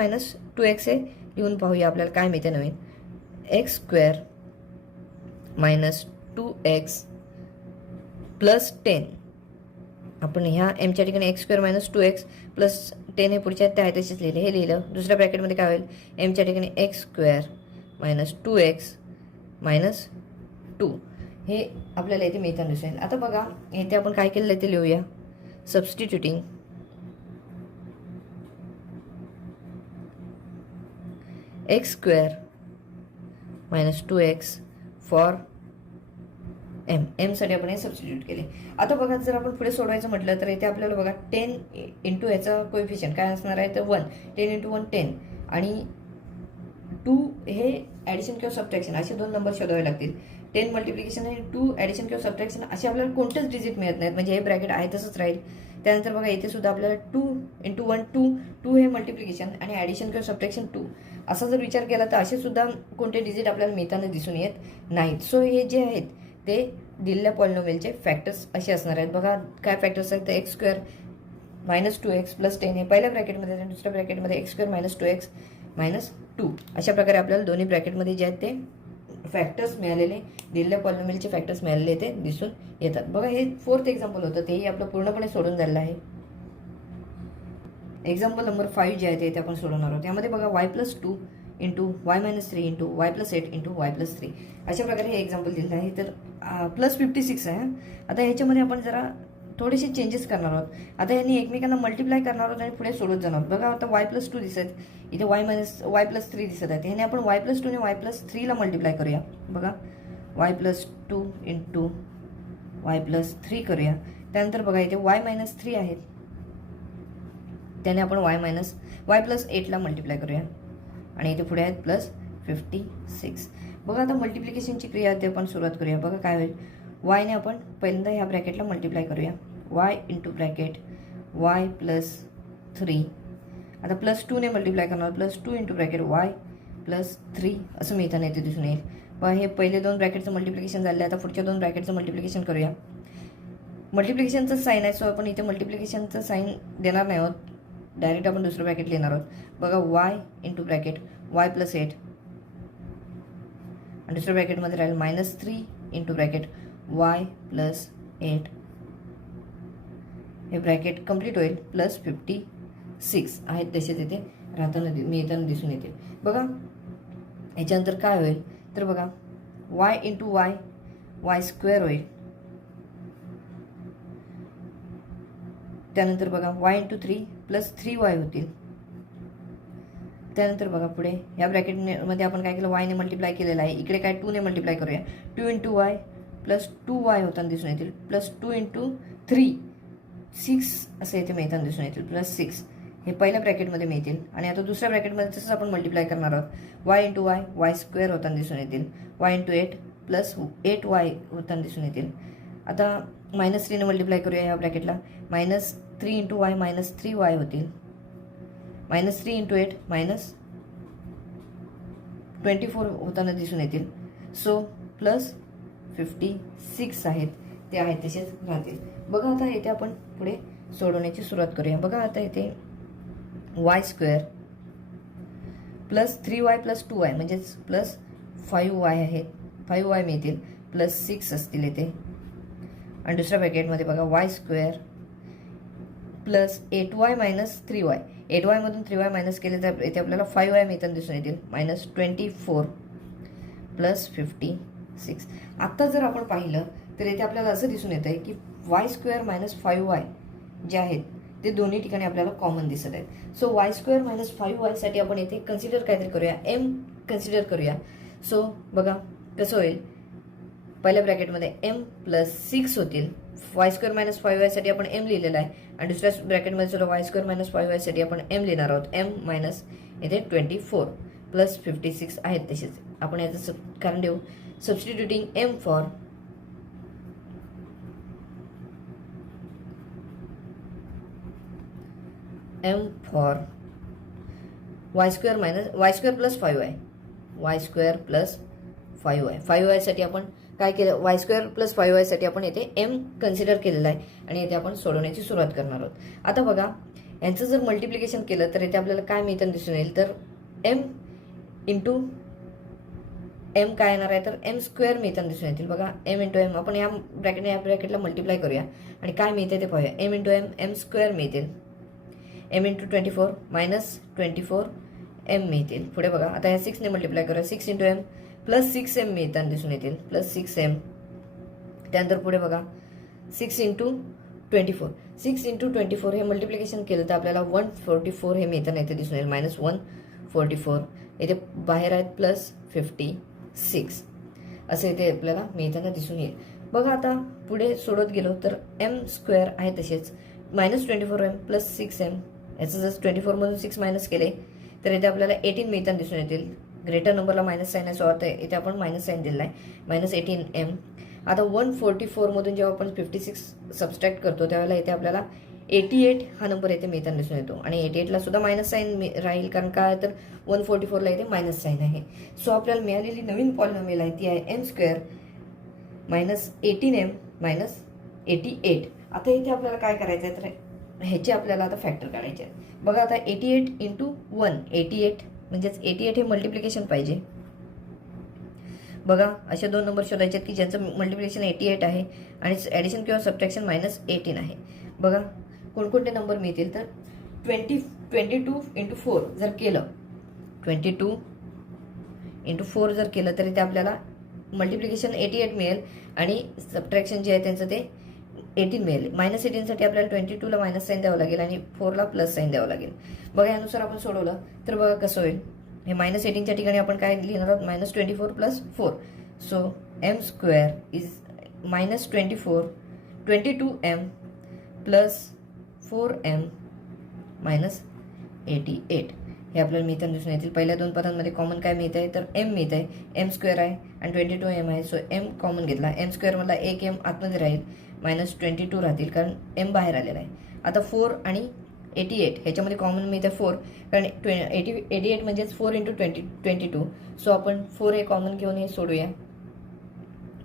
2x हे लिहून पाहूया आपल्याला काय मिळते नवीन. x² - 2x + 10. आपण ह्या mच्या ठिकाणी x² - 2x + 10 हे पुढच्या त्या आहे तसेच लिहिले, हे लिहिलं. दुसऱ्या ब्रॅकेटमध्ये काय होईल, mच्या ठिकाणी x² - 2x - 2 हे आपल्याला इथे मिळताना दिसेल. आता बघा इथे आपण काय केलेलं आहे ते लिहूया. सबस्टिट्युटिंग x² - 2x फॉर एमसाठी आपण हे सबस्टिट्यूट केले. आता बघा जर आपण पुढे सोडवायचं म्हटलं तर इथे आपल्याला बघा 10 इंटू याचा कोएफिशियंट काय असणार आहे तर 1. 10 इंटू 1 10 आणि 2 हे ॲडिशन किंवा सबट्रॅक्शन असे 2 नंबर शोधावे लागतील. 10 मल्टिप्लिकेशन आणि 2 ॲडिशन किंवा सबट्रॅक्शन असे आपल्याला कोणतेच डिजिट मिळत नाहीत, म्हणजे हे ब्रॅकेट आहे तसंच राहील. त्यानंतर बघा इथे सुद्धा आपल्याला 2 इंटू 1 2 हे मल्टिप्लिकेशन आणि ॲडिशन किंवा सबट्रॅक्शन 2 असा जर विचार केला तर असे सुद्धा कोणते डिजिट आपल्याला मिळताना दिसून येत नाहीत. सो हे जे आहेत ते दिलेल्या पॉलिनोमियलचे फॅक्टर्स असे असणार आहेत. बघा काय फॅक्टर्स आहेत तर x square minus 2x plus 10 हे पहिल्या ब्रॅकेटमध्ये आणि दुसऱ्या ब्रॅकेटमध्ये x square minus 2x minus 2 अशा प्रकारे आपल्याला दोन्ही ब्रॅकेटमध्ये जे आहेत ते फॅक्टर्स मिळालेले दिलेल्या पॉलिनोमियलचे फॅक्टर्स मिळालेले ते दिसून येतात. बघा हे 4th एक्झाम्पल होतं, तेही आपलं पूर्णपणे सोडून झालेलं आहे. एक्झाम्पल नंबर 5 जे आहे ते आपण सोडवणार आहोत. यामध्ये बघा y+2 into y - 3 into y+8 into y+3 अशा प्रकारे हे एक्झाम्पल दिलेलं आहे. तर +56 आहे. आता ह्याच्यामध्ये आपण जरा थोडेसे चेंजेस करणार आहोत. आता यांनी एकमेकांना मल्टिप्लाय करणार आहोत आणि पुढे सोडत जाणार. बघा आता y+2 दिसत, इथे y+3 दिसत आहे. ह्याने आपण y+2 ने y+3 ला मल्टिप्लाय करूया. बघा y+2 इंटू y+3 करूया. त्यानंतर बघा इथे y-3 आहेत, त्याने आपण y+8 ला मल्टिप्लाय करूया आणि इथे पुढे आहेत +56. बघा आता मल्टिप्लिकेशनची क्रिया ते आपण सुरुवात करूया. बघा काय होईल, y ने आपण पहिल्यांदा ह्या ब्रॅकेटला मल्टिप्लाय करूया. y into bracket y+3. आता +2 ने मल्टिप्लाय करणार, +2 इंटू ब्रॅकेट y+3 असं मिळताना इथे दिसून येईल. बघा हे पहिले 2 ब्रॅकेटचं मल्टिप्लिकेशन झाले. आता पुढच्या 2 ब्रॅकेटचं मल्टिप्लिकेशन करूया. मल्टिप्लिकेशनचं साईन आहे, सो आपण इथे मल्टिप्लिकेशनचं साईन देणार नाही आहोत, डायरेक्ट आपण दुसरं ब्रॅकेट लिहिणार आहोत. बघा y इंटू ब्रॅकेट y+8 आणि दुसऱ्या ब्रॅकेटमध्ये राहील -3 इंटू ब्रॅकेट y+8. हे ब्रॅकेट कंप्लीट होईल. +56 आहेत तसे तिथे मिळताना दिसून येते. बघा याच्यानंतर काय होईल तर बघा y इंटू y स्क्वेअर होईल. त्यानंतर बघा y इंटू 3 प्लस 3y होतील. त्यानंतर बघा पुढे या ब्रॅकेटमध्ये आपण काय केलं, y ने मल्टिप्लाय केलेलं आहे. इकडे काय 2 ने मल्टिप्लाय करूया. 2 इंटू y प्लस 2y होताना दिसून येतील. +2 इंटू 3 6 असे इथे मिळताना दिसून येतील. +6 हे पहिल्या ब्रॅकेटमध्ये मिळतील आणि आता दुसऱ्या ब्रॅकेटमध्ये तसंच आपण मल्टिप्लाय करणार आहोत. y इंटू y स्क्वेअर होताना दिसून येतील. y इंटू 8 प्लस 8y होताना दिसून येतील. आता -3 ने मल्टिप्लाय करूया या ब्रॅकेटला. -3 इंटू y -3y होतील. -3 इंटू 8 -24 होताना दिसून येतील. सो +56 आहेत, ते आहेत तसेच राहतील. बघा आता इथे आपण पुढे सोडवण्याची सुरुवात करूया. बघा आता इथे y square plus 3y plus 2y म्हणजेच +5y आहेत. 5y मिळतील. +6 असतील इथे. आणि दुसऱ्या ब्रॅकेटमध्ये बघा y square plus 8y minus 3y. 8y मधून 3y मायनस केले तर इथे आपल्याला 5y मिळताना दिसून येतील. -24 +56. आत्ता जर आपण पाहिलं तर इथे आपल्याला असं दिसून येतं आहे की y स्क्वेअर मायनस 5y जे आहेत ते दोन्ही ठिकाणी आपल्याला कॉमन दिसत आहेत. So y square minus 5y साठी आपण इथे कन्सिडर काहीतरी करूया, m कन्सिडर करूया. सो बघा कसं होईल, पहिल्या ब्रॅकेटमध्ये m प्लस 6 होतील. y स्क्वेअर मायनस 5y साठी आपण m लिहिलेला आहे आणि दुसऱ्या ब्रॅकेटमध्ये सुद्धा y स्क्वेअर मायनस 5y साठी आपण m लिहिणार आहोत. m मायनस इथे 24 +56 आहेत तसेच. आपण याचं कारण देऊ substituting m for y square plus 5y. y square plus 5y. 5y साठी आपण काय केलं, y स्क्वेअर प्लस 5y साठी आपण इथे m कन्सिडर केलेलं आहे आणि इथे आपण सोडवण्याची सुरुवात करणार आहोत. आता बघा यांचं जर मल्टिप्लिकेशन केलं तर इथे आपल्याला काय मिळताना दिसून येईल तर m इंटू m काय येणार आहे तर m स्क्वेअर मिळताना दिसून येतील. बघा m इंटू m आपण या ब्रॅकेटला मल्टिप्लाय करूया आणि काय मिळते ते पाहूया. m इंटू m स्क्वेअर मिळतील. m इंटू 24 -24 m मिळतील. पुढे बघा आता ह्या 6 ने मल्टिप्लाय करूया. 6 इंटू m प्लस 6m मिळताना दिसून येतील. +6m. त्यानंतर पुढे बघा 6 इंटू 24. 6 इंटू 24 हे मल्टिप्लिकेशन केलं तर आपल्याला 144 हे मिळताना इथे दिसून येईल. -144 इथे बाहेर आहेत +56. असं इथे आपल्याला मिळताना दिसून येईल. बघा आता पुढे सोडत गेलो तर एम स्क्वेअर आहे तसेच -24m प्लस 6m, याचं जर 24 मधून 6 मायनस केले तर इथे आपल्याला 18 मिळताना दिसून येतील. ग्रेटर नंबरला मायनस साईन आहे, सो अर्थ इथे आपण मायनस साईन दिलेला आहे, -18m. आता 144 मधून जेव्हा आपण 56 सबस्ट्रॅक्ट करतो त्यावेळेला इथे आपल्याला 88 हा नंबर इथे मिळताना दिसून येतो आणि 88ला सुद्धा मायनस साईन राहील, कारण काय तर 144ला इथे मायनस साईन आहे. सो आपल्याला मिळालेली नवीन पॉलिनॉमियल आहे ती आहे एम स्क्वेअर -18m -88. आता इथे आपल्याला काय करायचं आहे तर ह्याचे आपल्याला आता फॅक्टर काढायचे आहे. बघा आता 88 इंटू 1, 88 म्हणजेच 88 हे मल्टिप्लिकेशन पाहिजे. बघा असे दोन नंबर शोधायचे आहेत की ज्यांचं मल्टिप्लिकेशन 88 आहे आणि ॲडिशन किंवा सबट्रॅक्शन -18 आहे. बघा कोणकोणते नंबर मिळतील तर 22 इंटू 4 जर केलं, 22 इंटू 4 जर केलं तर इथे आपल्याला मल्टिप्लिकेशन 88 मिळेल आणि सबट्रॅक्शन जे आहे त्यांचं ते 18 मिळेल. -18साठी आपल्याला 22ला मायनस साईन द्यावं लागेल आणि 4ला प्लस साईन द्यावं लागेल. बघा यानुसार आपण सोडवलं तर बघा कसं होईल. हे -18च्या ठिकाणी आपण काय लिहिणार आहोत -24 plus 4. So m square is -24 22m plus 4m -88. हे आपल्याला मिळताना दिसून येतील. पहिल्या दोन पदांमध्ये कॉमन काय मिळत आहे तर एम मिळत आहे, एम स्क्वेअर आहे आणि 22m आहे. सो एम कॉमन घेतला, एम स्क्वेअरमधला एक एम आतमध्ये राहील, -22 राहतील कारण एम बाहेर आलेला आहे. आता 4 आणि 88 ह्याच्यामध्ये कॉमन मिळतं 4, कारण 88 म्हणजेच 4 इंटू 22. सो आपण 4 हे कॉमन घेऊन हे सोडूया,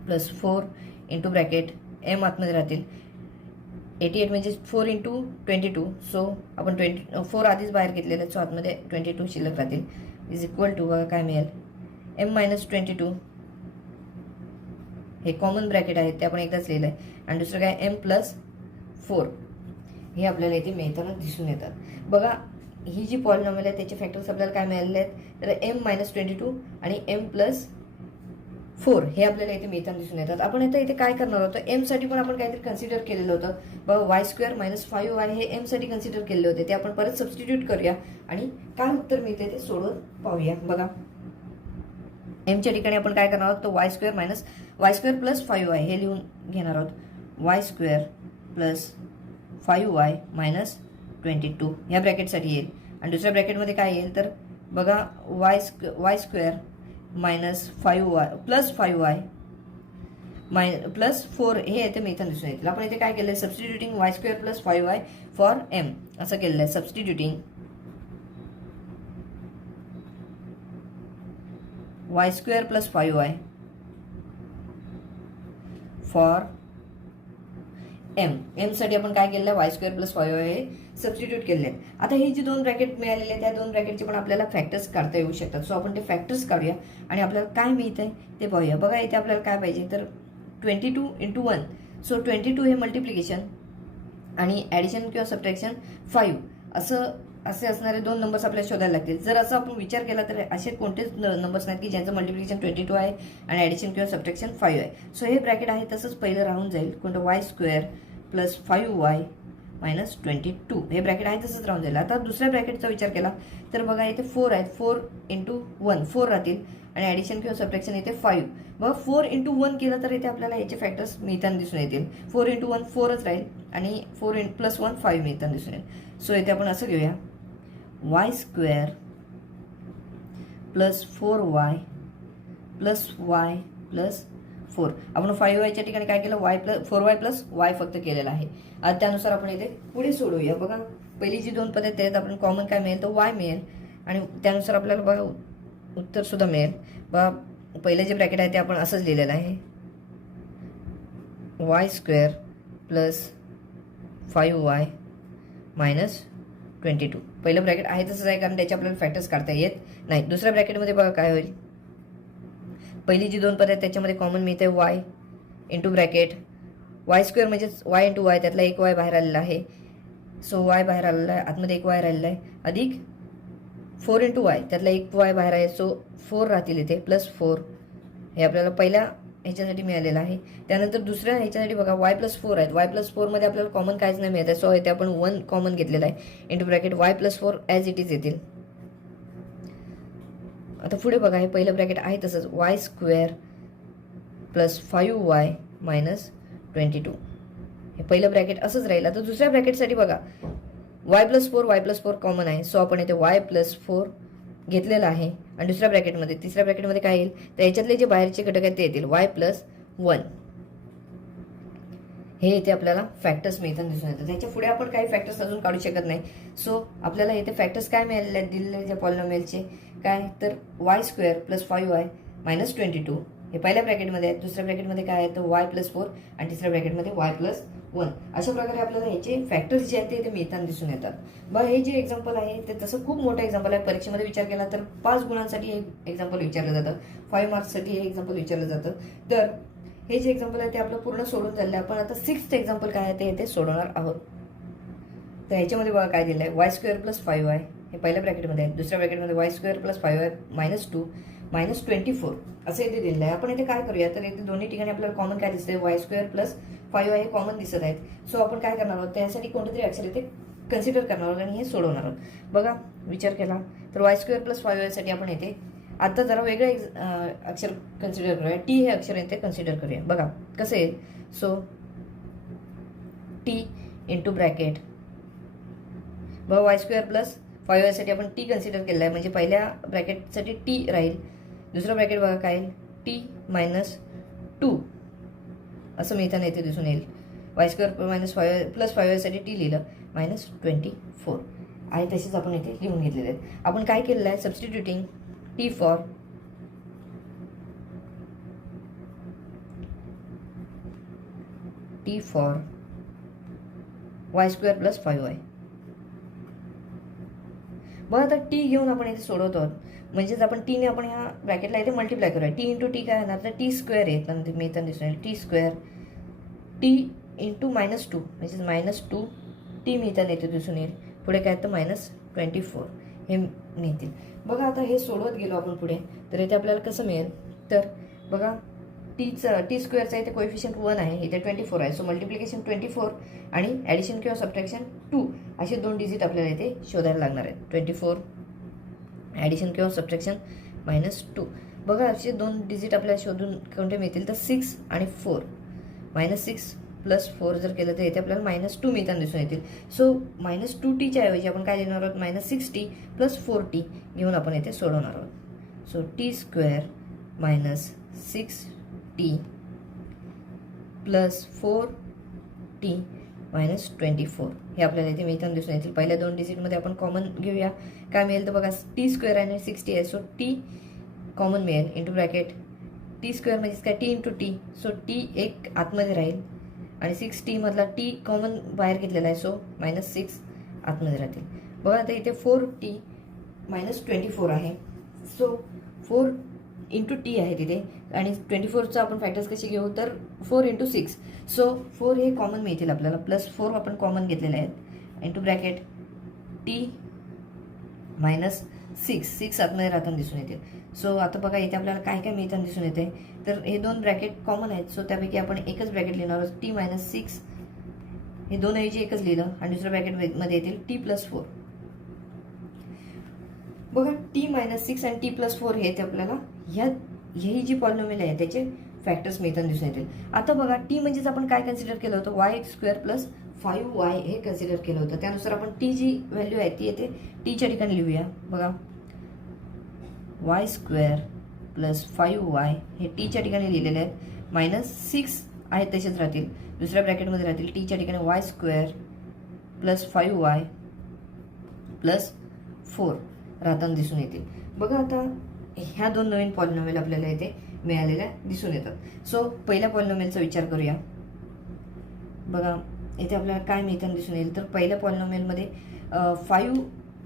प्लस 4 इंटू ब्रॅकेट एम आतमध्ये राहतील. 88 म्हणजे 4 इंटू 22. सो आपण 4 आधीच बाहेर घेतलेले आहेत, सो आतमध्ये 22 शिल्लक राहतील. इज इक्वल टू बघा काय मिळेल एम -22. हे कॉमन ब्रॅकेट आहे ते आपण एकदाच लिहिलं आहे आणि दुसरं काय एम प्लस 4. हे आपल्याला इथे मिळताना दिसून येतात. बघा ही जी पॉलिनॉमियल आहे त्याचे फॅक्टर्स आपल्याला काय मिळालेले आहेत तर एम -22 आणि एम प्लस 4 हे आपल्याला इथे मिळताना दिसून येतात. आपण आता इथे काय करणार होतो, एम साठी पण आपण काहीतरी कन्सिडर केलेलं होतं. बघा वाय स्क्वेअर -5y हे एम साठी कन्सिडर केलेले होते, ते आपण परत सबस्टिट्यूट करूया आणि काय उत्तर मिळते ते सोडवून पाहूया. बघा एमच्या ठिकाणी आपण काय करणार आहोत तर वाय स्क्वेअर प्लस 5y हे लिहून घेणार आहोत. वाय स्क्वेअर प्लस 5y -22 ह्या ब्रॅकेटसाठी येईल आणि दुसऱ्या ब्रॅकेटमध्ये काय येईल तर बघा Y square -5y plus 5y plus 4 हे इथे मिळताना दिसून येतील. आपण इथे काय केलं आहे substituting y square plus 5y for m असं केलेलं आहे. Substituting y square plus 5y for m साठी आपण काय केलेलं आहे वाय स्क्वेअर प्लस 5y हे सबस्टिट्यूट केलेले आहेत. आता ही जी दोन ब्रॅकेट मिळालेले आहेत त्या दोन ब्रॅकेटचे पण आपल्याला फॅक्टर्स काढता येऊ शकतात. सो आपण ते फॅक्टर्स काढूया आणि आपल्याला काय मिळत आहे ते पाहूया. बघा इथे आपल्याला काय पाहिजे तर 22 इंटू 1. सो 22 हे मल्टिप्लिकेशन आणि ॲडिशन किंवा सबट्रॅक्शन 5 असे असणारे दोन नंबर्स आपल्याला शोधायला लागतील. जर असं आपण विचार केला तर असे कोणतेच नंबर्स नाहीत की ज्यांचं मल्टिप्लिकेशन 22 आहे आणि ॲडिशन किंवा सबट्रॅक्शन 5 आहे. सो हे ब्रॅकेट आहे तसंच पहिलं राहून जाईल. कोणतं वाय स्क्वेअर प्लस 5y -22 हे ब्रॅकेट आहे तसंच राहून जाईल. आता दुसऱ्या ब्रॅकेटचा विचार केला तर बघा इथे 4 आहेत, 4 इंटू 1 4 राहतील आणि ॲडिशन किंवा सबट्रॅक्शन इथे 5. बघा 4 इंटू 1 केलं तर इथे आपल्याला याचे फॅक्टर्स मिळताना दिसून येतील. 4 इंटू 1 4च राहील आणि 4 प्लस 1 5 मिळताना दिसून येईल. सो इथे आपण असं घेऊया Y square plus 4y plus y plus 4. आपण 5yच्या ठिकाणी काय केलं 4y प्लस y फक्त केलेलं आहे. आता त्यानुसार आपण इथे पुढे सोडवूया. बघा पहिली जी दोन पद्धत आहेत आपण कॉमन काय मिळेल तर y मिळेल आणि त्यानुसार आपल्याला बघा उत्तर सुद्धा मिळेल. बघा पहिलं जे ब्रॅकेट आहे ते आपण असंच लिहिलेलं आहे वाय स्क्वेअर प्लस 5y -22. पहिलं ब्रॅकेट आहे तसंच आहे कारण त्याचे आपल्याला फॅक्टर्स काढता येत नाही. दुसऱ्या ब्रॅकेटमध्ये बघा काय होईल, पहिली जी दोन पद आहेत त्याच्यामध्ये कॉमन मिळते y into bracket Y square म्हणजेच y इंटू वाय, त्यातला एक y बाहेर आलेला आहे. सो y बाहेर आलेला आहे, आतमध्ये एक y राहिलेला आहे, अधिक 4 इंटू वाय, त्यातला एक y बाहेर आहे. सो 4 राहतील इथे प्लस 4. हे आपल्याला पहिल्या ह्याच्यासाठी मिळालेलं आहे. त्यानंतर दुसऱ्या ह्याच्यासाठी बघा y प्लस 4 आहेत. y प्लस 4 मध्ये आपल्याला कॉमन काहीच नाही मिळत आहे. सो इथे आपण 1 कॉमन घेतलेला आहे into bracket y plus 4 as it is येतील. आता पुढे बघा हे पहिलं ब्रॅकेट आहे तसंच Y square plus 5y minus 22. हे पहिलं ब्रॅकेट असंच राहील. आता दुसऱ्या ब्रॅकेटसाठी बघा, y प्लस 4 कॉमन आहे. सो आपण इथे y प्लस 4 घेतलेलं आहे. आणि दुसऱ्या ब्रॅकेटमध्ये, तिसऱ्या ब्रॅकेटमध्ये काय येईल, तर याच्यातले जे बाहेरचे घटक आहेत ते येतील y प्लस 1. हे इथे आपल्याला फॅक्टर्स मिळताना दिसून येतात. त्याच्या पुढे आपण काही फॅक्टर्स अजून काढू शकत नाही. सो आपल्याला इथे फॅक्टर्स काय मिळाले दिलेले त्या पॉलिनॉमियलचे, काय तर y² प्लस 5y मायनस 22. हे पहिल्या ब्रॅकेटमध्ये आहे. दुसऱ्या ब्रॅकेटमध्ये काय आहे, तर y प्लस 4 आणि तिसऱ्या ब्रॅकेटमध्ये y प्लस 1. अशा प्रकारे आपल्याला ह्याचे फॅक्टर्स जे आहेत ते इथे मिळताना दिसून येतात. बघा, हे जे एक्झाम्पल आहे ते तसं खूप मोठं एक्झाम्पल आहे. परीक्षेमध्ये विचार केला तर 5 गुणांसाठी हे एक्झाम्पल विचारलं जातं, 5 मार्क्ससाठी हे एक्झाम्पल विचारलं जातं. तर हे जे एक्झाम्पल आहे ते आपलं पूर्ण सोडून झालं. आपण आता 6th एक्झाम्पल काय आहे ते इथे सोडवणार आहोत. तर ह्याच्यामध्ये बघा काय दिलं आहे, y² प्लस 5y हे पहिल्या ब्रॅकेटमध्ये आहे. दुसऱ्या ब्रॅकेटमध्ये y² plus 5y minus 2 minus 24 असं इथे दिलेलं आहे. आपण इथे काय करूया, तर इथे दोन्ही ठिकाणी आपल्याला कॉमन काय दिसतंय, y² प्लस 5y हे कॉमन दिसत आहेत. सो आपण काय करणार आहोत, त्यासाठी कोणतं तरी अक्षर इथे कन्सिडर करणार आहोत आणि हे सोडवणार आहोत. बघा, विचार केला तर y² प्लस 5y साठी आपण इथे आता जरा वेगळं अक्षर कन्सिडर करूया. टी हे अक्षर इथे कन्सिडर करूया. बघा कसं आहे, सो टी इंटू ब्रॅकेट, बघा y² प्लस 5y साठी आपण टी कन्सिडर केलं आहे, म्हणजे पहिल्या ब्रॅकेटसाठी टी राहील. दुसरं ब्रॅकेट बघा काय येईल, टी मायनस 2 असं मिळताना इथे दिसून येईल. y² minus 5y plus 5y साठी टी लिहिलं, मायनस 24 आहे. तसेच आपण इथे लिहून घेतलेले आहेत. आपण काय केलेलं आहे, substituting t for y² plus 5y. बघा, आता टी घेऊन आपण इथे सोडवतो आहोत, म्हणजेच आपण टीने आपण ह्या ब्रॅकेटला इथे मल्टिप्लाय करूया. टी इंटू टी काय येणार, तर t² येत मिळताना दिसून येईल. t² टी इंटू मायनस 2 म्हणजेच मायनस 2 टी मिळताना इथे दिसून येईल. पुढे काय तर मायनस 24 हे मिळतील. बघा, आता हे सोडवत गेलो आपण पुढे, तर इथे आपल्याला कसं मिळेल, तर बघा t² इथे कोएफिशियंट 1 आहे, इथे 24 आहे. सो मल्टिप्लिकेशन 24 आणि ॲडिशन किंवा सबट्रॅक्शन 2 असे 2 डिजिट आपल्याला इथे शोधायला लागणार आहेत. 24 ॲडिशन किंवा सबट्रॅक्शन मायनस 2. बघा, असे 2 डिजिट आपल्याला शोधून कोणते मिळतील, तर 6 आणि 4. मायनस 6 प्लस 4 जर केलं तर इथे आपल्याला मायनस 2 मिळताना दिसून येतील. सो मायनस 2t ऐवजी आपण काय लिहिणार आहोत, मायनस 6t प्लस 4t घेऊन आपण इथे सोडवणार आहोत. So t² minus 6t plus 4t minus 24 हे आपल्याला इथे मिळताना दिसून येतील. पहिल्या 2 डिजिटमध्ये आपण कॉमन घेऊया. काय मिळेल, तर बघा t² आणि 6t आहे. सो t कॉमन मिळेल इंटू ब्रॅकेट t² म्हणजेच काय, t into T. So t एक आतमध्ये राहील आणि 6t मधला t कॉमन बाहेर घेतलेला आहे. सो मायनस 6 आतमध्ये राहतील. बघा, आता इथे 4t मायनस 24 आहे. सो 4 इंटू टी आहे तिथे आणि 24चं आपण फॅक्टर्स कसे घेऊ, तर 4 इंटू 6. सो 4 हे कॉमन मिळतील आपल्याला, प्लस 4 आपण कॉमन घेतलेले आहेत इंटू ब्रॅकेट टी मायनस 6 आतमध्ये राहताना दिसून येतील. सो आता बघा, इथे आपल्याला काय काय मिळताना दिसून येते, तर हे 2 ब्रॅकेट कॉमन आहेत. सो त्यापैकी आपण एकच ब्रॅकेट लिहिणार आहोत, टी मायनस 6. हे 2 ऐवजी एकच लिहिलं आणि दुसऱ्या ब्रॅकेटमध्ये येतील टी प्लस 4. बघा, टी मायनस 6 आणि टी प्लस 4 हे ते आपल्याला ही जी पॉलिनॉमियल आहे त्याचे फॅक्टर्स मिळताना दिसून येतील. आता बघा, टी म्हणजेच आपण काय कन्सिडर केलं होतं, y² प्लस 5y हे कन्सिडर केलं होतं. त्यानुसार आपण टी जी व्हॅल्यू आहे ती येते टीच्या ठिकाणी लिहूया. बघा, y² प्लस 5y हे टीच्या ठिकाणी लिहिलेले आहेत. मायनस 6 आहेत तसेच राहतील, दुसऱ्या ब्रॅकेटमध्ये राहतील. टीच्या ठिकाणी y² प्लस 5y प्लस 4 राहताना दिसून येतील. बघा, आता ह्या 2 नवीन पॉलिनॉमियल आपल्याला इथे मिळालेल्या दिसून येतात. सो पहिल्या पॉलिनॉमियलचा विचार करूया. बघा, इथे आपल्याला काय मिळताना दिसून येईल, तर पहिल्या पॉलिनॉमियलमध्ये 5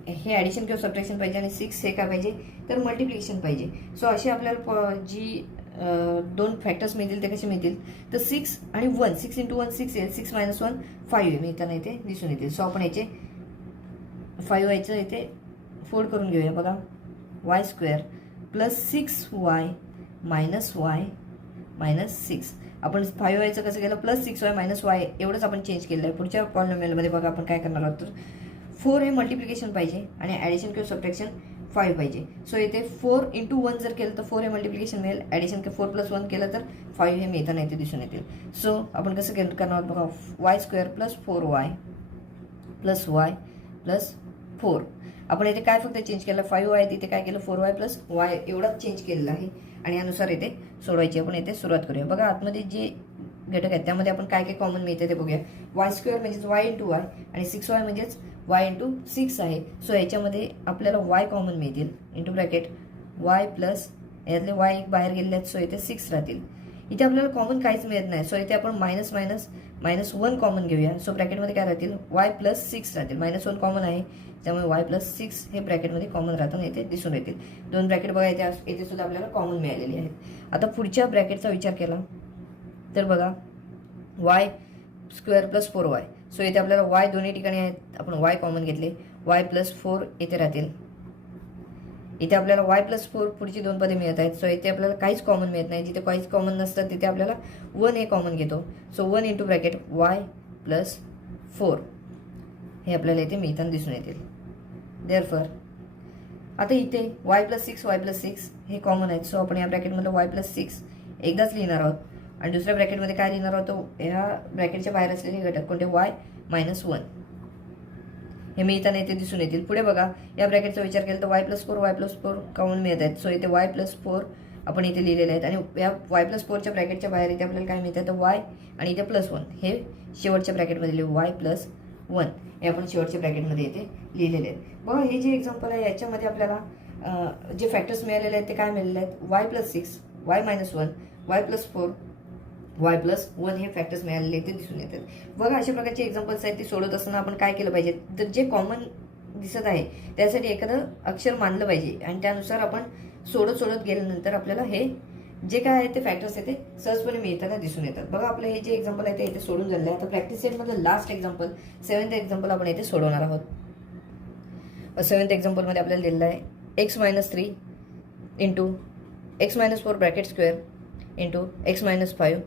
हे ॲडिशन किंवा सबट्रॅक्शन पाहिजे आणि 6 हे काय पाहिजे, तर मल्टिप्लिकेशन पाहिजे. सो असे आपल्याला जी 2 फॅक्टर्स मिळतील ते कसे मिळतील, तर 6 आणि 1. 6 इंटू 1 6 येईल, 6 मायनस 1 5 मिळताना इथे दिसून येतील. सो आपण याचे 5yचं इथे फोल्ड करून घेऊया. बघा, y² plus 6y minus y minus 6. आपण 5yचं कसं केलं, प्लस 6y मायनस y एवढंच आपण चेंज केलं आहे. पुढच्या पॉलिनॉमियलमध्ये बघा आपण काय करणार आहोत, तर 4 हे मल्टिप्लिकेशन पाहिजे आणि ॲडिशन किंवा सबट्रॅक्शन 5 पाहिजे. सो इथे 4 इंटू 1 जर केलं तर 4 हे मल्टिप्लिकेशन मिळेल. ॲडिशन 4 प्लस 1 केलं तर 5 हे मिळताना इथे दिसून येतील. सो आपण कसं करणार आहोत बघा, Y square plus 4y plus y plus 4. आपण इथे काय फक्त चेंज केलं, 5y तिथे काय केलं 4y प्लस वाय एवढाच चेंज केलेला आहे आणि यानुसार इथे सोडवायची. आपण इथे सुरुवात करूया. बघा आतमध्ये जे घटक आहेत त्यामध्ये आपण काय काय कॉमन मिळते ते बघूया. वाय स्क्वेअर म्हणजेच वाय इंटू वाय आणि 6y म्हणजेच वाय इंटू 6 आहे. सो याच्यामध्ये आपल्याला वाय कॉमन मिळतील इंटू ब्रॅकेट वाय प्लस यातले वाय बाहेर गेलेले आहेत. सो इथे 6 राहतील. इथे आपल्याला कॉमन काहीच मिळत नाही. सो इथे आपण -1 कॉमन घेऊया. सो ब्रॅकेटमध्ये काय राहतील वाय प्लस 6 राहतील. -1 कॉमन आहे त्यामुळे वाय प्लस 6 हे ब्रॅकेटमध्ये कॉमन राहताना इथे दिसून येतील. 2 ब्रॅकेट बघा इथे सुद्धा आपल्याला कॉमन मिळालेली आहेत. आता पुढच्या ब्रॅकेटचा विचार केला तर बघा Y square plus 4y. So इथे आपल्याला वाय दोन्ही ठिकाणी आहेत, आपण वाय कॉमन घेतले. वाय प्लस 4 इथे राहतील. इथे आपल्याला वाय प्लस 4 पुढची 2 पदे मिळत आहेत. सो इथे आपल्याला काहीच कॉमन मिळत नाही. जिथे काहीच कॉमन नसतं तिथे आपल्याला 1 हे कॉमन घेतो. So 1 into bracket Y plus 4 हे आपल्याला इथे मिळताना दिसून येतील. देअरफॉर आता इथे वाय प्लस 6 हे कॉमन आहेत. सो आपण या ब्रॅकेटमध्ये वाय प्लस 6 एकदाच लिहिणार आहोत आणि दुसऱ्या ब्रॅकेटमध्ये काय लिहिणार आहोत, ह्या ब्रॅकेटच्या बाहेर असलेले घटक कोणते वाय -1 हे मिळताना इथे दिसून येतील. पुढे बघा या ब्रॅकेटचा विचार केला तर वाय प्लस 4 कॉमन मिळत आहेत. सो इथे वाय प्लस 4 आपण इथे लिहिलेले आहेत आणि या वाय प्लस 4च्या ब्रॅकेटच्या बाहेर इथे आपल्याला काय मिळतं तर वाय आणि इथे +1 हे शेवटच्या ब्रॅकेटमध्ये लिहू. वाय प्लस 1 हे आपण शेवटच्या ब्रॅकेटमध्ये इथे लिहिलेले आहेत. बघा हे जे एक्झाम्पल आहे याच्यामध्ये आपल्याला जे फॅक्टर्स मिळालेले आहेत ते काय मिळालेले आहेत, Y plus 6 Y -1 Y plus 4 Y plus 1 हे फॅक्टर्स मिळालेले ते दिसून येतात. बघा अशा प्रकारचे एक्झाम्पल्स आहेत ते सोडत असताना आपण काय केलं पाहिजे, तर जे कॉमन दिसत आहे त्यासाठी एखादं अक्षर मानलं पाहिजे आणि त्यानुसार आपण सोडत गेल्यानंतर आपल्याला हे जे काय आहे ते फॅक्टर्स आहे ते सहजपणे मिळताना दिसून येतात. बघा आपलं हे जे एक्झाम्पल आहे ते इथे सोडून झालेलं आहे. आता प्रॅक्टिस सेटमधलं लास्ट एक्झाम्पल 7th एक्झाम्पल आपण इथे सोडवणार आहोत. 7th एक्झाम्पलमध्ये आपल्याला दिलेलं आहे x-3 into x-4 bracket square into x-5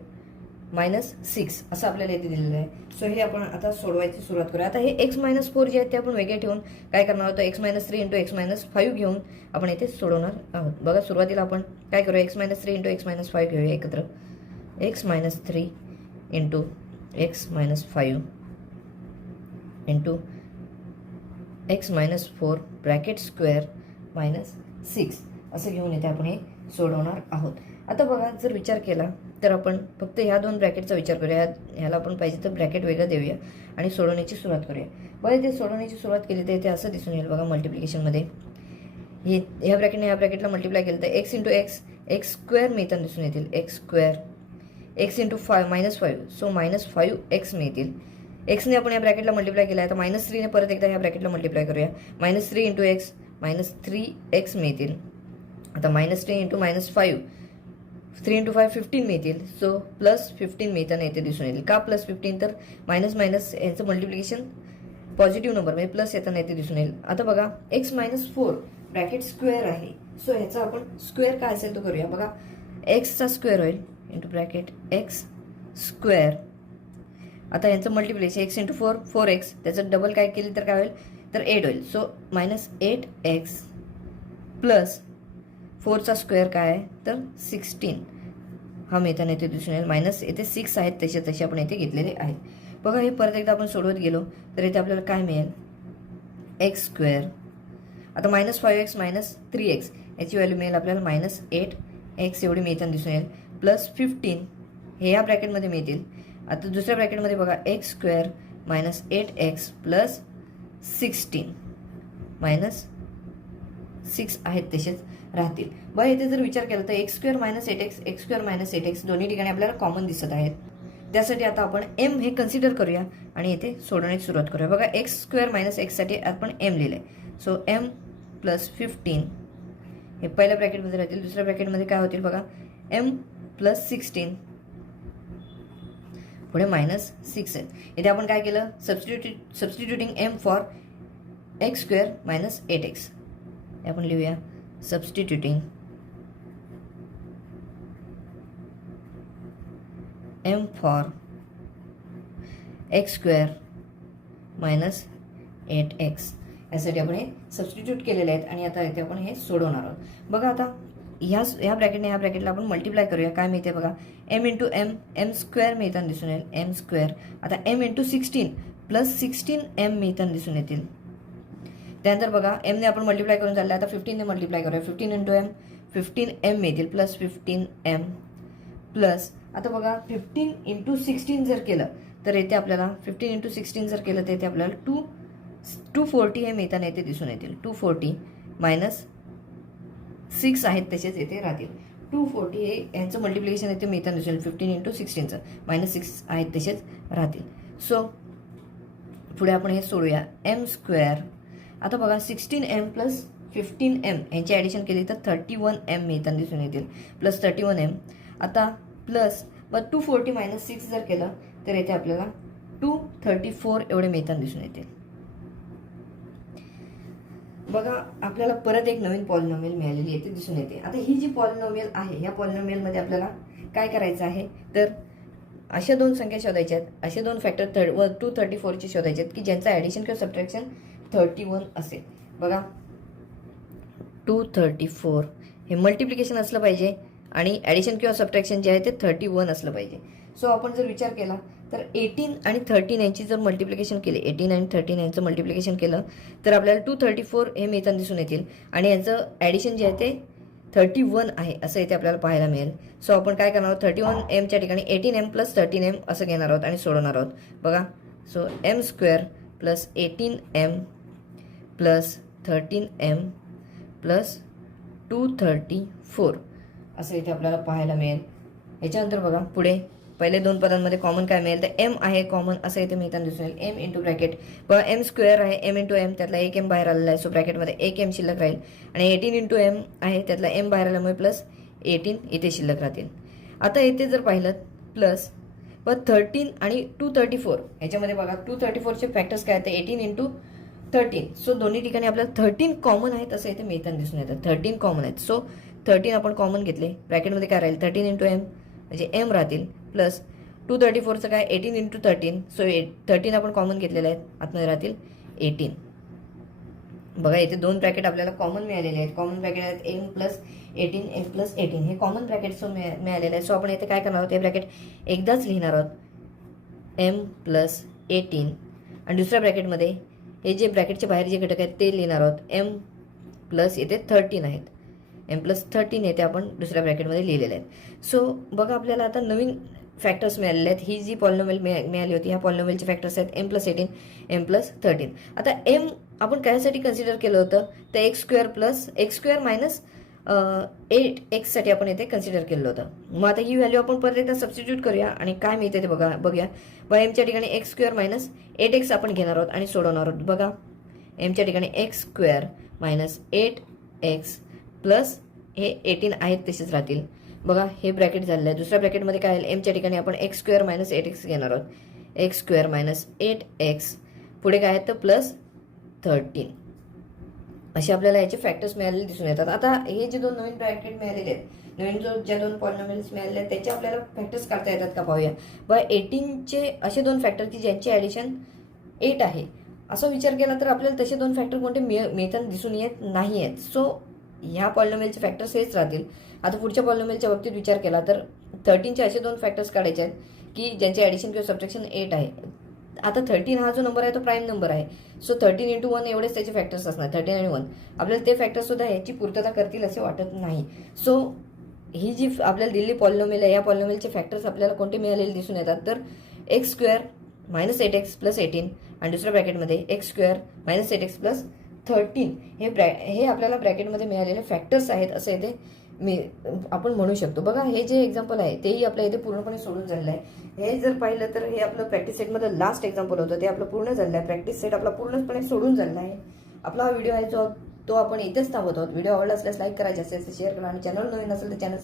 -6 असं आपल्याला इथे दिलेलं आहे. सो हे आपण आता सोडवायची सुरुवात करूया. आता हे x-4 जे आहेत ते आपण वेगळे ठेवून काय करणार आहोत, x-3 इंटू x-5 घेऊन आपण इथे सोडवणार आहोत. बघा सुरुवातीला आपण काय करूया, x-3 इंटू x-5 घेऊया एकत्र. x-3 into x-5 into x-4 bracket square -6 असं घेऊन इथे आपण हे सोडवणार आहोत. आता बघा जर विचार केला तर आपण फक्त ह्या 2 ब्रॅकेटचा विचार करूया. ह्याला आपण पाहिजे तर ब्रॅकेट वेगळं देऊया आणि सोडवण्याची सुरुवात करूया. बघा इथे सोडवण्याची सुरुवात केली तर इथे असं दिसून येईल बघा मल्टिप्लिकेशनमध्ये ह्या ब्रॅकेटने ह्या ब्रॅकेटला मल्टिप्लाय केलं तर x इंटू एक्स स्क्वेअर मिळताना दिसून येतील. X square x into -5 so -5x मिळतील. एक्सने आपण या ब्रॅकेटला मल्टिप्लाय केला आहे तर -3ने परत एकदा ह्या ब्रॅकेटला मल्टिप्लाय करूया. -3 इंटू एक्स -3x मिळतील. आता -3 इंटू -5 3 इंटू 5 15 मिळतील. सो +15 मिळताना इथे दिसून येईल. का +15 तर मायनस यांचं मल्टिप्लिकेशन पॉझिटिव्ह नंबर म्हणजे प्लस येताना इथे दिसून येईल. आता बघा x-4 ब्रॅकेट स्क्वेअर आहे. सो ह्याचा आपण स्क्वेअर काय असेल तो करूया. बघा एक्सचा स्क्वेअर होईल इंटू ब्रॅकेट एक्स स्क्वेअर. आता यांचं मल्टिप्लिकेशन x इंटू 4x त्याचं डबल काय केली तर काय होईल तर 8 होईल. सो -8x प्लस 4चा स्क्वेअर काय आहे तर 16 हा मिळताना इथे दिसून येईल. मायनस इथे 6 आहेत तसे आपण इथे घेतलेले आहेत. बघा हे परत एकदा आपण सोडवत गेलो तर इथे आपल्याला काय मिळेल एक्स स्क्वेअर. आता -5x -3x याची व्हॅल्यू मिळेल आपल्याला -8x एवढी मिळताना दिसून येईल. +15 हे या ब्रॅकेटमध्ये मिळतील. आता दुसऱ्या ब्रॅकेटमध्ये बघा एक्स स्क्वेअर -8x प्लस 16 -6 आहेत तसेच राहतील. बघा इथे जर विचार केला तर x स्क्वेअर -8x दोन्ही ठिकाणी आपल्याला कॉमन दिसत आहेत. त्यासाठी आता आपण m हे कन्सिडर करूया आणि इथे सोडवण्याची सुरुवात करूया. बघा x स्क्वेअर -x साठी आपण m लिहिलंय. सो m प्लस 15 हे पहिल्या ब्रॅकेटमध्ये राहतील. दुसऱ्या ब्रॅकेटमध्ये काय होतील बघा m प्लस 16 पुढे -6 आहेत. इथे आपण काय केलं substituting m for x square -8x आपण लिहूया substituting m for x square -8x यासाठी आपण हे सबस्टिट्यूट केलेले आहेत आणि आता इथे आपण हे सोडवणार आहोत. बघा आता ह्या ब्रॅकेटने ह्या ब्रॅकेटला आपण मल्टिप्लाय करूया. काय मिळते बघा, m into m, m square मिळताना दिसून येईल, एम स्क्वेअर. आता एम इंटू 16 प्लस 16 एम मिळताना दिसून येतील. त्यानंतर बघा एमने आपण मल्टिप्लाय करून चाललं, आता 15ने मल्टिप्लाय करूया. 15 इंटू एम, 15 एम मिळतील प्लस 15 एम प्लस. आता बघा 15 इंटू 16 जर केलं तर येथे आपल्याला 15 इंटू 16 जर केलं तर येथे आपल्याला 240 हे मिळताना येथे दिसून येतील. 240 मायनस 6 आहेत तसेच येथे राहतील. 240 हे यांचं मल्टिप्लिकेशन येथे मिळताना दिसून येईल. 15 इंटू 16चं मायनस 6 आहेत तसेच राहतील. सो पुढे आपण हे सोडूया. M square. आता बघा 16 एम प्लस 15 एम यांची ॲडिशन केली तर 31 एम मिळताना दिसून येतील प्लस 31 एम. आता प्लस 240 मायनस 6 जर केलं तर येथे आपल्याला 234 एवढे मिळताना दिसून येतील. बघा आपल्याला परत एक नवीन पॉलिनॉमियल मिळालेली येथे दिसून येते. आता ही जी पॉलिनॉमियल आहे या पॉलिनॉमियलमध्ये आपल्याला काय करायचं आहे तर अशा दोन संख्या शोधायच्या आहेत, असे दोन फॅक्टर 234ची शोधायचे आहेत की ज्यांचं ॲडिशन किंवा सबट्रॅक्शन 31 असेल. बघा 234 हे मल्टिप्लिकेशन असलं पाहिजे आणि ॲडिशन किंवा सबट्रॅक्शन जे आहे ते 31 असलं पाहिजे. सो आपण जर विचार केला तर 18 आणि 13 यांची जर मल्टिप्लिकेशन केले, 18 आणि 13 यांचं मल्टिप्लिकेशन केलं तर आपल्याला 234 हे मिळताना दिसून येतील आणि यांचं ॲडिशन जे आहे ते 31 आहे असं इथे आपल्याला पाहायला मिळेल. सो आपण काय करणार आहोत, 31 एमच्या ठिकाणी 18 एम प्लस 13 एम असं घेणार आहोत आणि सोडवणार आहोत. बघा so m square plus 18 m plus 13 m plus 234 असं इथे आपल्याला पाहायला मिळेल. याच्यानंतर बघा पुढे पहिले दोन पदांमध्ये कॉमन काय मिळेल तर एम आहे कॉमन असं इथे मिळताना दिसून येईल. एम इंटू ब्रॅकेट बघा एम स्क्वेअर आहे, एम इंटू एम त्यातला एक एम बाहेर आलेला आहे सो ब्रॅकेटमध्ये एक एम शिल्लक राहील आणि 18 इंटू एम आहे त्यातला एम बाहेर आल्यामुळे प्लस 18 इथे शिल्लक राहतील. आता इथे जर पाहिलं प्लस 13 आणि 234 याच्यामध्ये बघा 234चे फॅक्टर्स काय आहेत 18 इंटू 13. सो दोन्ही ठिकाणी आपल्याला 13 कॉमन आहेत असं इथे मिळताना दिसून येतं. 13 कॉमन आहेत सो 13 आपण कॉमन घेतले, ब्रॅकेटमध्ये काय राहील 13 इंटू एम म्हणजे एम राहतील प्लस 234चं काय 18 इंटू 13 सो 13 आपण कॉमन घेतलेले आहेत आतमध्ये राहतील 18. बघा इथे दोन ब्रॅकेट आपल्याला कॉमन मिळालेले आहेत. कॉमन ब्रॅकेट आहेत एम प्लस 18 एम प्लस 18 हे कॉमन ब्रॅकेट सो मिळालेले आहे. सो आपण इथे काय करणार आहोत हे ब्रॅकेट एकदाच लिहिणार आहोत एम प्लस 18 आणि दुसऱ्या ब्रॅकेटमध्ये हे जे ब्रॅकेटचे बाहेर जे घटक आहेत ते लिहिणार आहोत एम प्लस इथे 13 आहेत, एम प्लस 13 येथे आपण दुसऱ्या ब्रॅकेटमध्ये लिहिलेले आहेत. सो बघा आपल्याला आता नवीन फॅक्टर्स मिळालेले आहेत. ही जी पॉलिनॉमियल मिळाली होती ह्या पॉलिनॉमियलचे फॅक्टर्स आहेत एम प्लस 18 एम प्लस 13. आता एम आपण कशासाठी कन्सिडर केलं होतं तर एक्स स्क्वेअर मायनस 8x साठी आपण इथे कन्सिडर केलं होतं. मग आता ही व्हॅल्यू आपण परत एकदा सबस्टिट्यूट करूया आणि काय मिळते ते बघूया. एमच्या ठिकाणी एक्स स्क्वेअर मायनस 8x आपण घेणार आहोत आणि सोडवणार आहोत. बघा एमच्या ठिकाणी x square minus 8x plus हे 18 आहेत तसेच राहतील. बघा हे ब्रॅकेट झालेलं आहे. दुसऱ्या ब्रॅकेटमध्ये काय आहे एमच्या ठिकाणी आपण एक्स स्क्वेअर मायनस 8x घेणार आहोत. एक्स स्क्वेअर मायनस 8x पुढे काय आहेत तर प्लस 13 असे आपल्याला याचे फॅक्टर्स मिळालेले दिसून येतात. आता हे जे दोन नवीन ब्रॅकेट मिळालेले आहेत, नवीन ज्या दोन पॉलिनॉमियल्स मिळालेले आहेत त्याचे आपल्याला फॅक्टर्स काढता येतात का पाहूया. बघा 18चे असे दोन फॅक्टर की ज्यांचे ॲडिशन 8 आहे असा विचार केला तर आपल्याला तसे दोन फॅक्टर कोणते मिळताना दिसून येत नाही आहेत. सो ह्या पॉलिनॉमियलचे फॅक्टर्स हेच राहतील. आता पुढच्या पॉलिनॉमियलच्या बाबतीत विचार केला तर 13चे असे दोन फॅक्टर्स काढायचे आहेत की ज्यांचे ॲडिशन किंवा सबट्रॅक्शन 8 आहे. आता 13 हा जो नंबर आहे तो प्राईम नंबर आहे. सो 13 इंटू 1 एवढेच त्याचे फॅक्टर्स असणार 13 आणि 1. आपल्याला ते फॅक्टर्स सुद्धा याची पूर्तता करतील असे वाटत नाही. सो ही जी आपल्याला दिलेली पॉलिनॉमियल आहे या पॉलिनॉमियलचे फॅक्टर्स आपल्याला कोणते मिळालेले दिसून येतात तर x square minus 8x plus 18 आणि दुसऱ्या ब्रॅकेटमध्ये x square minus 8x plus 13 हे आपल्याला ब्रॅकेटमध्ये मिळालेले फॅक्टर्स आहेत असं इथे आपण म्हणू शकतो. बघा हे जे एक्झाम्पल आहे तेही आपल्या इथे पूर्णपणे सोडून झालेलं आहे. हे जर पाहिलं तर हे आपलं प्रॅक्टिस सेटमध्ये लास्ट एक्झाम्पल होतं ते आपलं पूर्ण झालेलं आहे. प्रॅक्टिस सेट आपला पूर्णपणे सोडून झालेला आहे. आपला हा व्हिडिओ आहे तो आपण इथेच थांबवत आहोत. व्हिडिओ आवडला असल्यास लाईक करा, जास्तीत जास्त शेअर करा आणि चॅनल नवीन असेल तर चॅनल